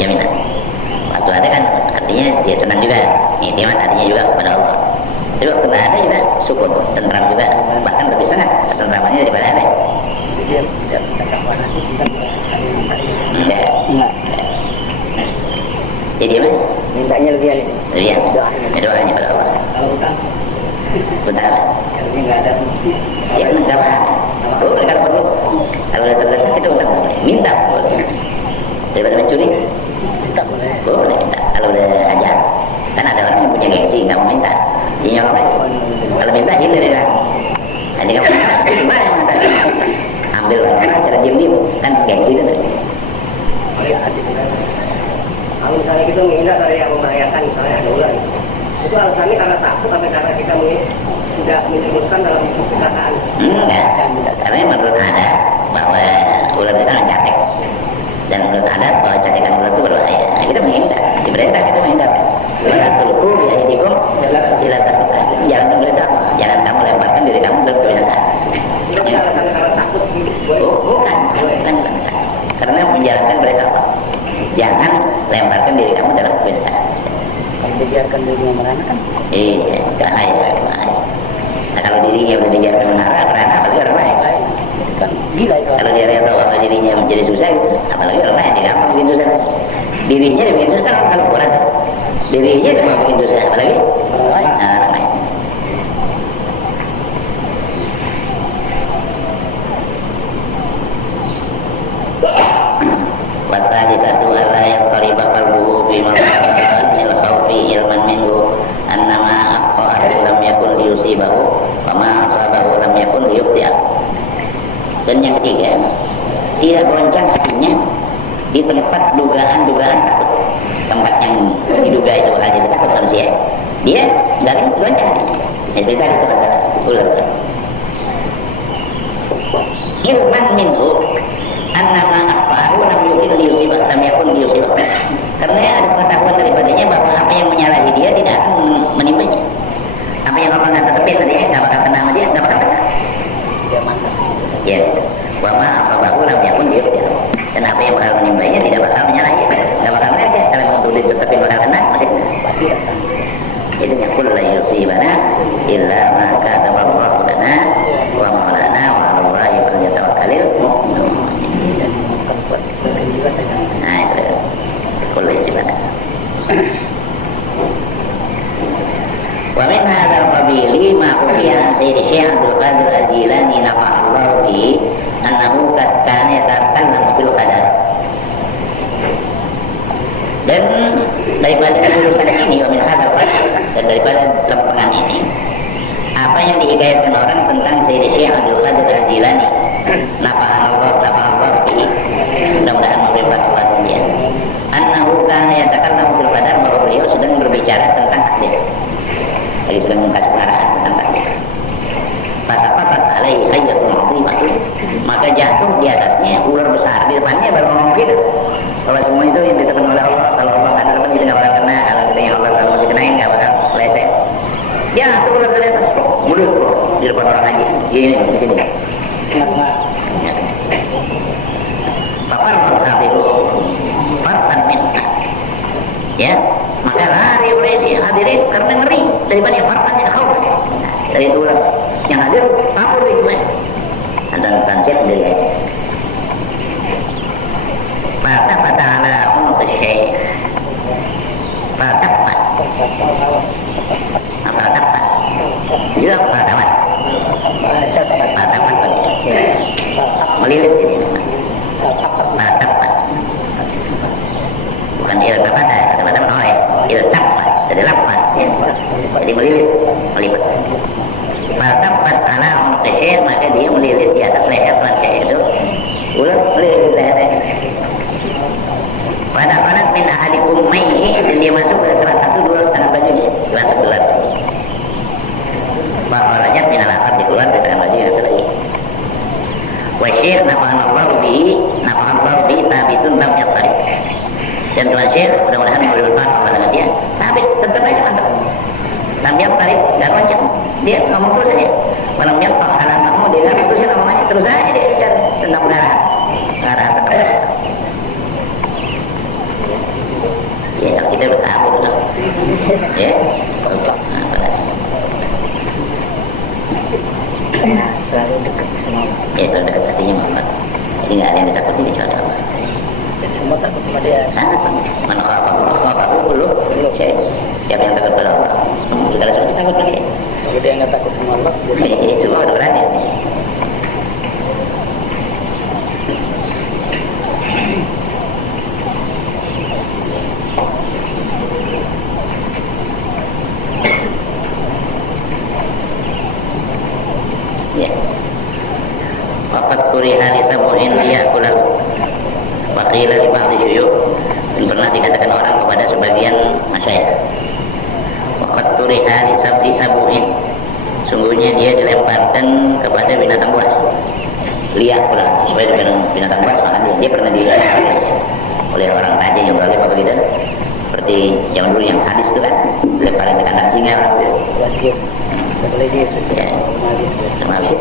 jaminan. Waktu ada kan artinya dia tenang juga, intimat artinya juga kepada Allah. Jadi waktu nggak ada juga sukun, tentram juga, bahkan lebih sangat ketentramannya daripada ada. Dia tidak warna itu tidak ada yang enggak. Ininya lebih ini. Iya, doanya pada Allah. Kalau utang, Bentar, ini nggak ada bukti. ya enggak apa. Boleh kalau perlu. Kalau udah terdesak kita utang, minta boleh. Daripada mencuri, Kita boleh. boleh minta. Kalau udah ajar, kan ada orang yang punya gengsi, nggak mau minta. Dia nyolong aja. Kalau minta hindar dia. Nanti kamu gimana yang minta? Ambil orang cara diem-diem, kan gengsi itu. Oh ya, kalau misalnya kita menghindar dari yang membahayakan, misalnya ada ular, itu alasannya karena takut atau karena kita tidak menjerumuskan dalam kecelakaan? Enggak, karena menurut adat bahwa ular itu kan catek, dan menurut adat bahwa catekan ular itu berbahaya. Nah, kita menghindar, diperintah kita menghindar. Mengatulku ya hidikum, tidak takutkan. Jangan diberitahu, jangan kamu lemparkan diri kamu dalam kebinasaan. Itu kan alasannya karena takut. Bukan. Karena menjalankan perintah Allah. Jangan lemparkan diri kamu dalam kebinasaan. Kalau dibiarkan dirinya merana kan? Iya, bahaya. Nah, kalau dirinya udah dibiarkan menara, merana apalagi orang lain. Kan gila itu. Kalau dia tahu apa dirinya menjadi susah, gitu, apalagi orang lain tidak mau bikin susah. Dirinya dibikin susah kan kalau kurang. Dirinya tidak mau bikin susah, apalagi Orang lain. orang lain. Wasalitatu alla yaqriba qalbuhu bi maqamil khawfi ilman minhu annama aqahu lam yakun liyusibahu wa ma asabahu lam yakun liyuqti'ah. Dan yang ketiga, tidak goncang hatinya di tempat dugaan-dugaan takut. Tempat yang diduga itu aja takut manusia, dia nggak goncang hatinya. Itu tadi itu masalah ular. Ilman minhu annama aqahu lam yakun liyusibah. Karena ada pengetahuan daripadanya bahwa apa yang menyalahi dia tidak akan menimpanya. Apa yang Allah nggak tetepin tadi nggak bakal kena sama dia, nggak bakal kena. Dia mantap. Ya, wa ma asabahu lam yakun liyusibah. Dan apa yang bakal menimpanya tidak bakal menyalahi, nggak bakal meleset. Kalau mau tulis tetepin bakal kena, masih kena. Pasti akan. Itu yang kullu la yusibana illa ma kataballahu lana wa maulana wa 'ala Allahi falyatawakkalul mu'minun. Nah, itu kullu yusibana. Wa min hadzal qabili ma uhiya an Sayyidi Syekh Abdul Qadir Al-Jilani nafa'allahu bihi annahu qad kana yatakallamu bil qadar. Dan daripada keburukan ini, wa min hadzal dan daripada lempengan ini, apa yang dihikayatkan orang tentang Sayyidi Syekh Abdul Qadir Al-Jilani nafa'allahu bihi, mudah-mudahan memberikan Allah dia, annahu kana yatakallamu bil qadar, bahwa beliau sedang berbicara tentang takdir. Jadi sedang mengkasih pengarahan tentang takdir. Fasaqatat alaihi hayyatun 'azimah, maka jatuh di atasnya ular besar. Di depannya baru ngomong gitu, bahwa semua itu yang ditekan oleh Allah. Kalau Allah nggak ditekan kita nggak bakal kena. Kalau kita yang Allah kalau dikenain nggak bakal leset. Jatuh ular dari atas, mulut di depan orang lagi. Gini di sini. Papar menghabibu fartan minta. Ya, maka lari oleh si hadirin karena ngeri daripada fartan yang kau dari itu ular yang hadir kabur di mana? Dan tansir dari ayat. Fatafat ala unuq syekh. Fatafat. Fatafat. Juga fatafat. Fatafat. Melilit di sini. Fatafat. Bukan iltafat, kata-kata menoleh. Iltafat, jadi lapat. Jadi melilit, melipat. Fatafat ala unuq syekh, maka dia melilit di atas leher syekh itu. Ular melilit lehernya. Pada parat min ahadikum maihi, dan dia masuk ke salah satu dua tangan bajunya, masuk ke dalam. Fakhrajat min al-akhar, dikeluar dari tangan baju yang satu lagi. Wasyir nafa'allahu bihi tabitun lam yattarik. Dan Tuhan Syekh mudah-mudahan memberi manfaat kepada dengan dia, tapi tetap aja mantap. Lam yattarik, nggak goncang. Dia ngomong terus aja. Malam yattah alamatmu, dia nggak putusin omongannya, terus aja dia bicara tentang pengarahan terkait. Ya, kalau kita bertabur lah. Ya, Selalu dekat sama Allah. ya itu dekat hatinya Muhammad. Jadi nggak ada yang ditakuti kecuali Allah. Semua takut sama dia. Mana apa dulu? Siapa yang takut pada Allah? Segala sesuatu takut pada dia. Kalau dia nggak takut sama Allah, Semua udah berani. Ya. Waqad kuriha li sabu'in liya'kulahu. Wa qila li ba'dhi syuyukh, dan pernah dikatakan orang kepada sebagian masyayikh. Waqad kuriha li sabu'in, sungguhnya dia dilemparkan kepada binatang buas. Liya'kulahu, supaya binatang buas makan dia pernah dilempar oleh orang raja yang zalim apa gitu. Seperti zaman dulu yang sadis itu kan, lemparin ke kandang singa orang gitu.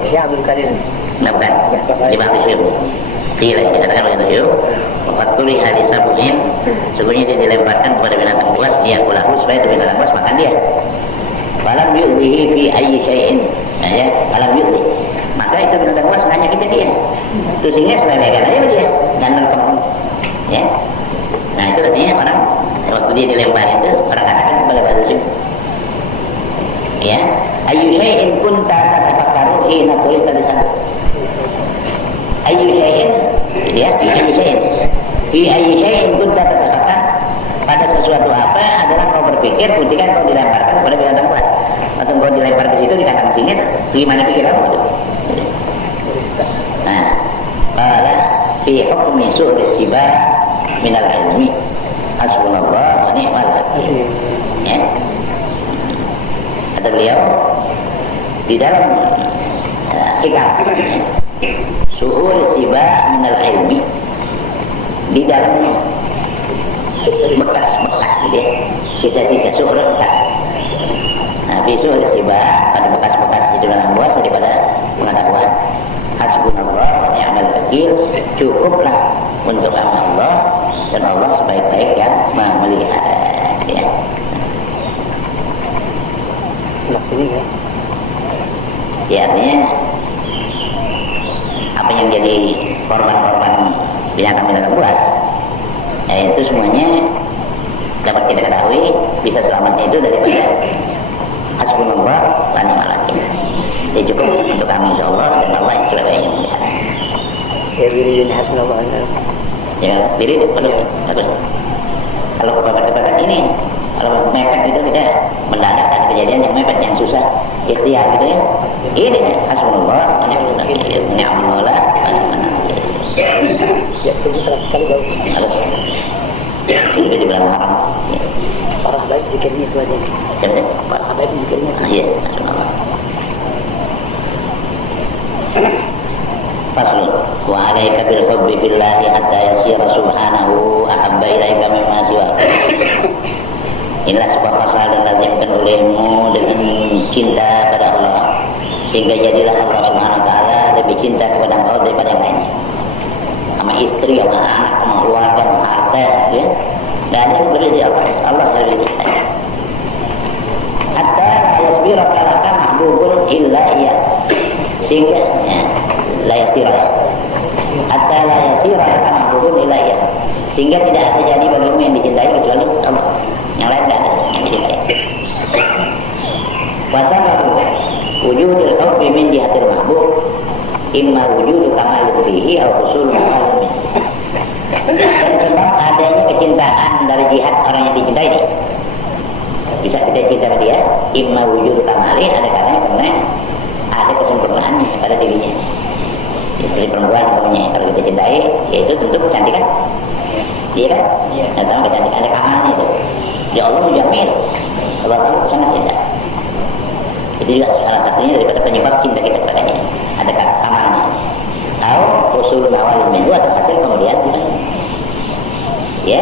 Ya, Abdul Qadir. Bukan, di bawah syuyukh. Gila, dikatakan oleh syuyukh. Waqad kuriha li sabu'in, sungguhnya dia dilemparkan kepada binatang buas, liya'kulahu, supaya binatang buas makan dia. Falam yu'dihi fi ayyi syai'in. Nah ya, falam yu'di. Maka itu binatang buas hanya kita dia. Terus ini selelekan aja dia, jangan kamu. Ya. Nah itu artinya orang waktu dia dilempar itu orang katakan kepada bahasa syuyukh. Ya, ayyu syai'in kunta tatafakkaru hina qulta lisan. Ayyu syai'in, ya, fi ayyi syai'in. Fi ayyi syai'in kunta tatafakkar. Pada sesuatu apa adalah kau berpikir ketika kau dilemparkan kepada binatang buas. Waktu kau dilempar ke situ di kandang singa, gimana pikiranmu itu? Nah, qala fi hukmi su'ri siba minal ilmi. Hasbunallah wa ni'mal wakil. Ya. Kata beliau di dalam hikam su'ul siba minal ilmi, di dalam bekas-bekas gitu ya, sisa-sisa su'ul bekas. Nah, fi su'ul siba, pada bekas-bekas di dalam buas daripada pengetahuan. Hasbunallah wa ni'mal wakil, cukuplah untuk Allah dan Allah sebaik-baik yang memelihara. Ya. Ini ya. Ya, artinya apa yang jadi korban-korban binatang-binatang buas, ya, itu semuanya dapat kita ketahui bisa selamatnya itu daripada hasbunallah wa ni'mal wakil. Jadi cukup untuk kami insyaallah, dan Allah yang sudah yang memelihara. Ya, biridin hasbunallah wa ni'mal wakil. Ya, biridin bagus. Kalau korban-korban ini, kalau mepet itu kita mendadak ada kejadian yang mepet, yang susah ikhtiar gitu ya. Ini hasbunallah wa ni'mal wakil. Ni'mal maulah wa ni'mal nasir. Ya, itu 100 kali bagus. Harus. Itu di bulan Muharram. Ya. Parah baik zikirnya itu aja. Jadi, Parah baik zikirnya. iya, Allah. Faslun wa alaika bil hubbi billahi hatta yasira subhanahu ahabba ilaika mimma siwa. Inilah sebuah pasal dan lazimkan olehmu dengan cinta pada Allah, sehingga jadilah Allah Subhanahu wa taala lebih cinta kepada engkau daripada yang lainnya. Sama istri, sama anak, sama keluarga, sama harta, ya. Dan yang beri Allah lebih cinta. Hatta yasbira kalaka mahbubun illa iya. Sehingga ya, la yasira. Hatta la yasira kalaka mahbubun illa iya. Sehingga tidak ada jadi bagimu yang dicintai kecuali Allah. Yang lain tidak ada yang dicintai. Wasababu wujudul hubbi min jihatil mahbub imma wujudu kamalin fihi atau husul kamalin. Dan sebab adanya kecintaan dari jihad orang yang dicintai, bisa kita cinta pada dia, imma wujudu kamalin, ada karena ada kesempurnaannya pada dirinya. Seperti perempuan punya, kalau kita cintai, yaitu tentu kecantikan. Iya kan? Dan tahu kecantikan ada kamalnya itu. Ya Allah menjamin, Allah tahu sangat cinta. Itu juga salah satunya daripada penyebab cinta kita kepadanya. Ada kamalnya. Tahu usul awal minggu atau hasil kemudian kita. Ya,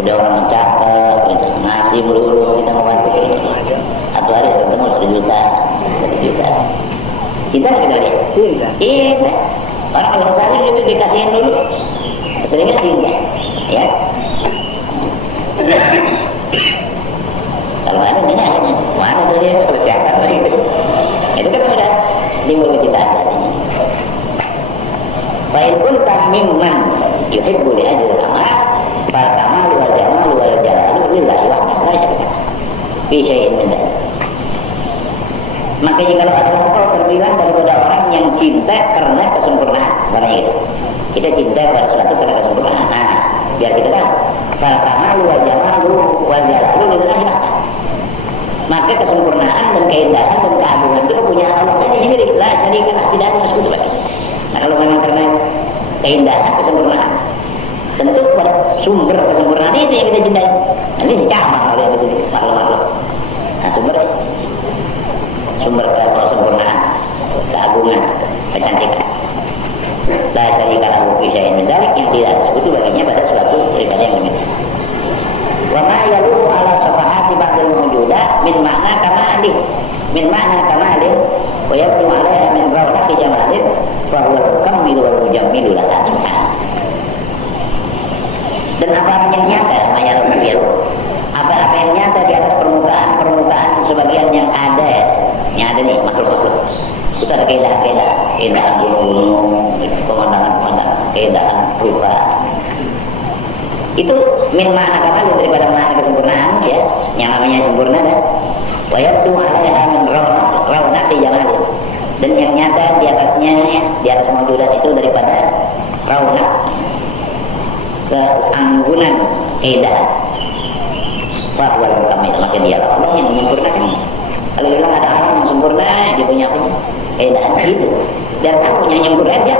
udah orang cakep, gitu. Masih melulu kita membantu. Satu hari ketemu 1 juta, 1 juta. Cinta kita lihat. Cinta. Iya. Orang kalau sakit itu dikasihin dulu. Seringnya cinta. Ya. Kalau ada nanya, mana tuh dia kerjakan lagi? Itu kan udah timbul kecintaan tadinya. Baik pun tak mimman yuhibbu li ajli al-amal Pertama luar jalalu lillahi wahdahu la syarika lahu. Fi syai'in min dzalik. Makanya kalau ada engkau terbilang daripada orang yang cinta karena kesempurnaan, makanya gitu. Kita cinta pada sesuatu karena kesempurnaan. Nah, biar kita tahu. Pertama luar jalalu lillahi wahdahu. Maka kesempurnaan dan keindahan dan keagungan itu punya Allah saja sendiri. Lah, jadi kan tidak ada sekutu bagi. Nah, kalau memang karena keindahan, kesempurnaan, tentu sumber kesempurnaan itu yang kita cintai. Nanti dicamar oleh yang itu makhluk-makhluk. Nah, sumber kesempurnaan, keagungan, kecantikan. Lah, jadi kalau bisa yang mendarik yang tidak ada sekutu baginya pada suatu daripada yang demikian. Wa ma yaluhu ala safahati ba'dil mawjudat min ma'na kamalin wa yabdu alaiha min rawhati jamalin fa huwa al-mukammilu wal mujammilu laha subhanahu. Dan apa yang nyata apa yang nyata di atas permukaan sebagian yang ada nih makhluk-makhluk. Itu ada keindahan gunung-gunung, pemandangan-pemandangan, keindahan rupa. Itu min ma'na kamalin daripada makna kesempurnaan, ya, yang namanya sempurna dan wa yabdu alaiha min rawnati jamalin, dan yang nyata di atasnya, ya, di atas mawjudat itu daripada rawnat, keanggunan, keindahan. Wah, wal mukammil, maka dia Allah yang menyempurnakan. Kalau bilang ada orang yang sempurna, dia punya keindahan itu, dan kamu punya sempurna dia.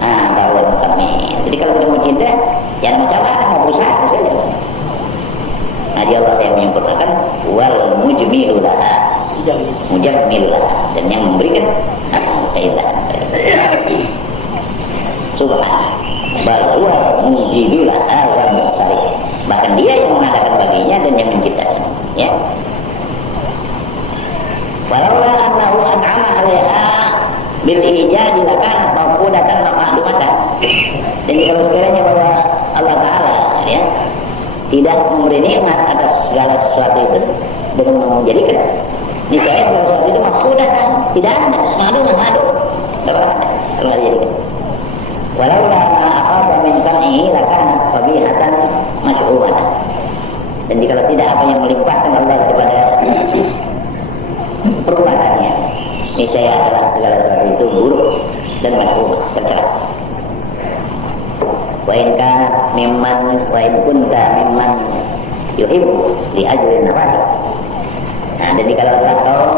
Wal mukammil. Jadi kalau kita mau cinta, jangan macam-macam, mau berusaha saja. Nah, dia Allah yang menyempurnakan wal mujmilu laha, mujammilu laha, dan yang memberikan keindahan. Subhanallah. Bal huwa mujidu laha wal muhtari. Bahkan dia yang mengadakan baginya dan yang menciptakan, ya. Walaula annahu an'ama 'alaiha bil ijadi lakanat mawqudatan ma'lumatan. Jadi kalau sekiranya bahwa Allah Ta'ala, ya, tidak memberi nikmat atas segala sesuatu itu dengan menjadikan niscaya segala sesuatu itu mawqudatan, tidak ada, ma'lum, tidak ada, kalau jadi. Walaula ma aqada min san'ihi lakanat qabihatan masy'uratan. Dan jika tidak apa yang melimpahkan Allah daripada perbuatannya, niscaya adalah segala sesuatu itu buruk dan masy'ur, tercela. Wa in kunta mimman yuhibbu li ajrin nafsi. Nah, jadi kalau kau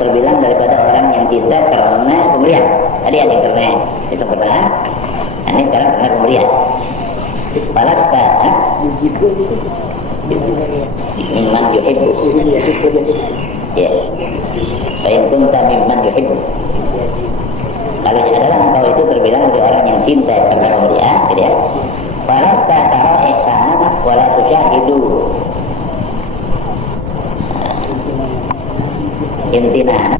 terbilang daripada orang yang cinta karena pemberian. Tadi ada yang karena kesempurnaan, ini sekarang karena pemberian. Balasta mimman yuhibbu. Ya. Wa in kunta mimman yuhibbu. Kalau adalah engkau itu terbilang dari orang yang cinta karena pemberian, gitu ya. Balasta tara ihsanan wa la tujahidu. Intina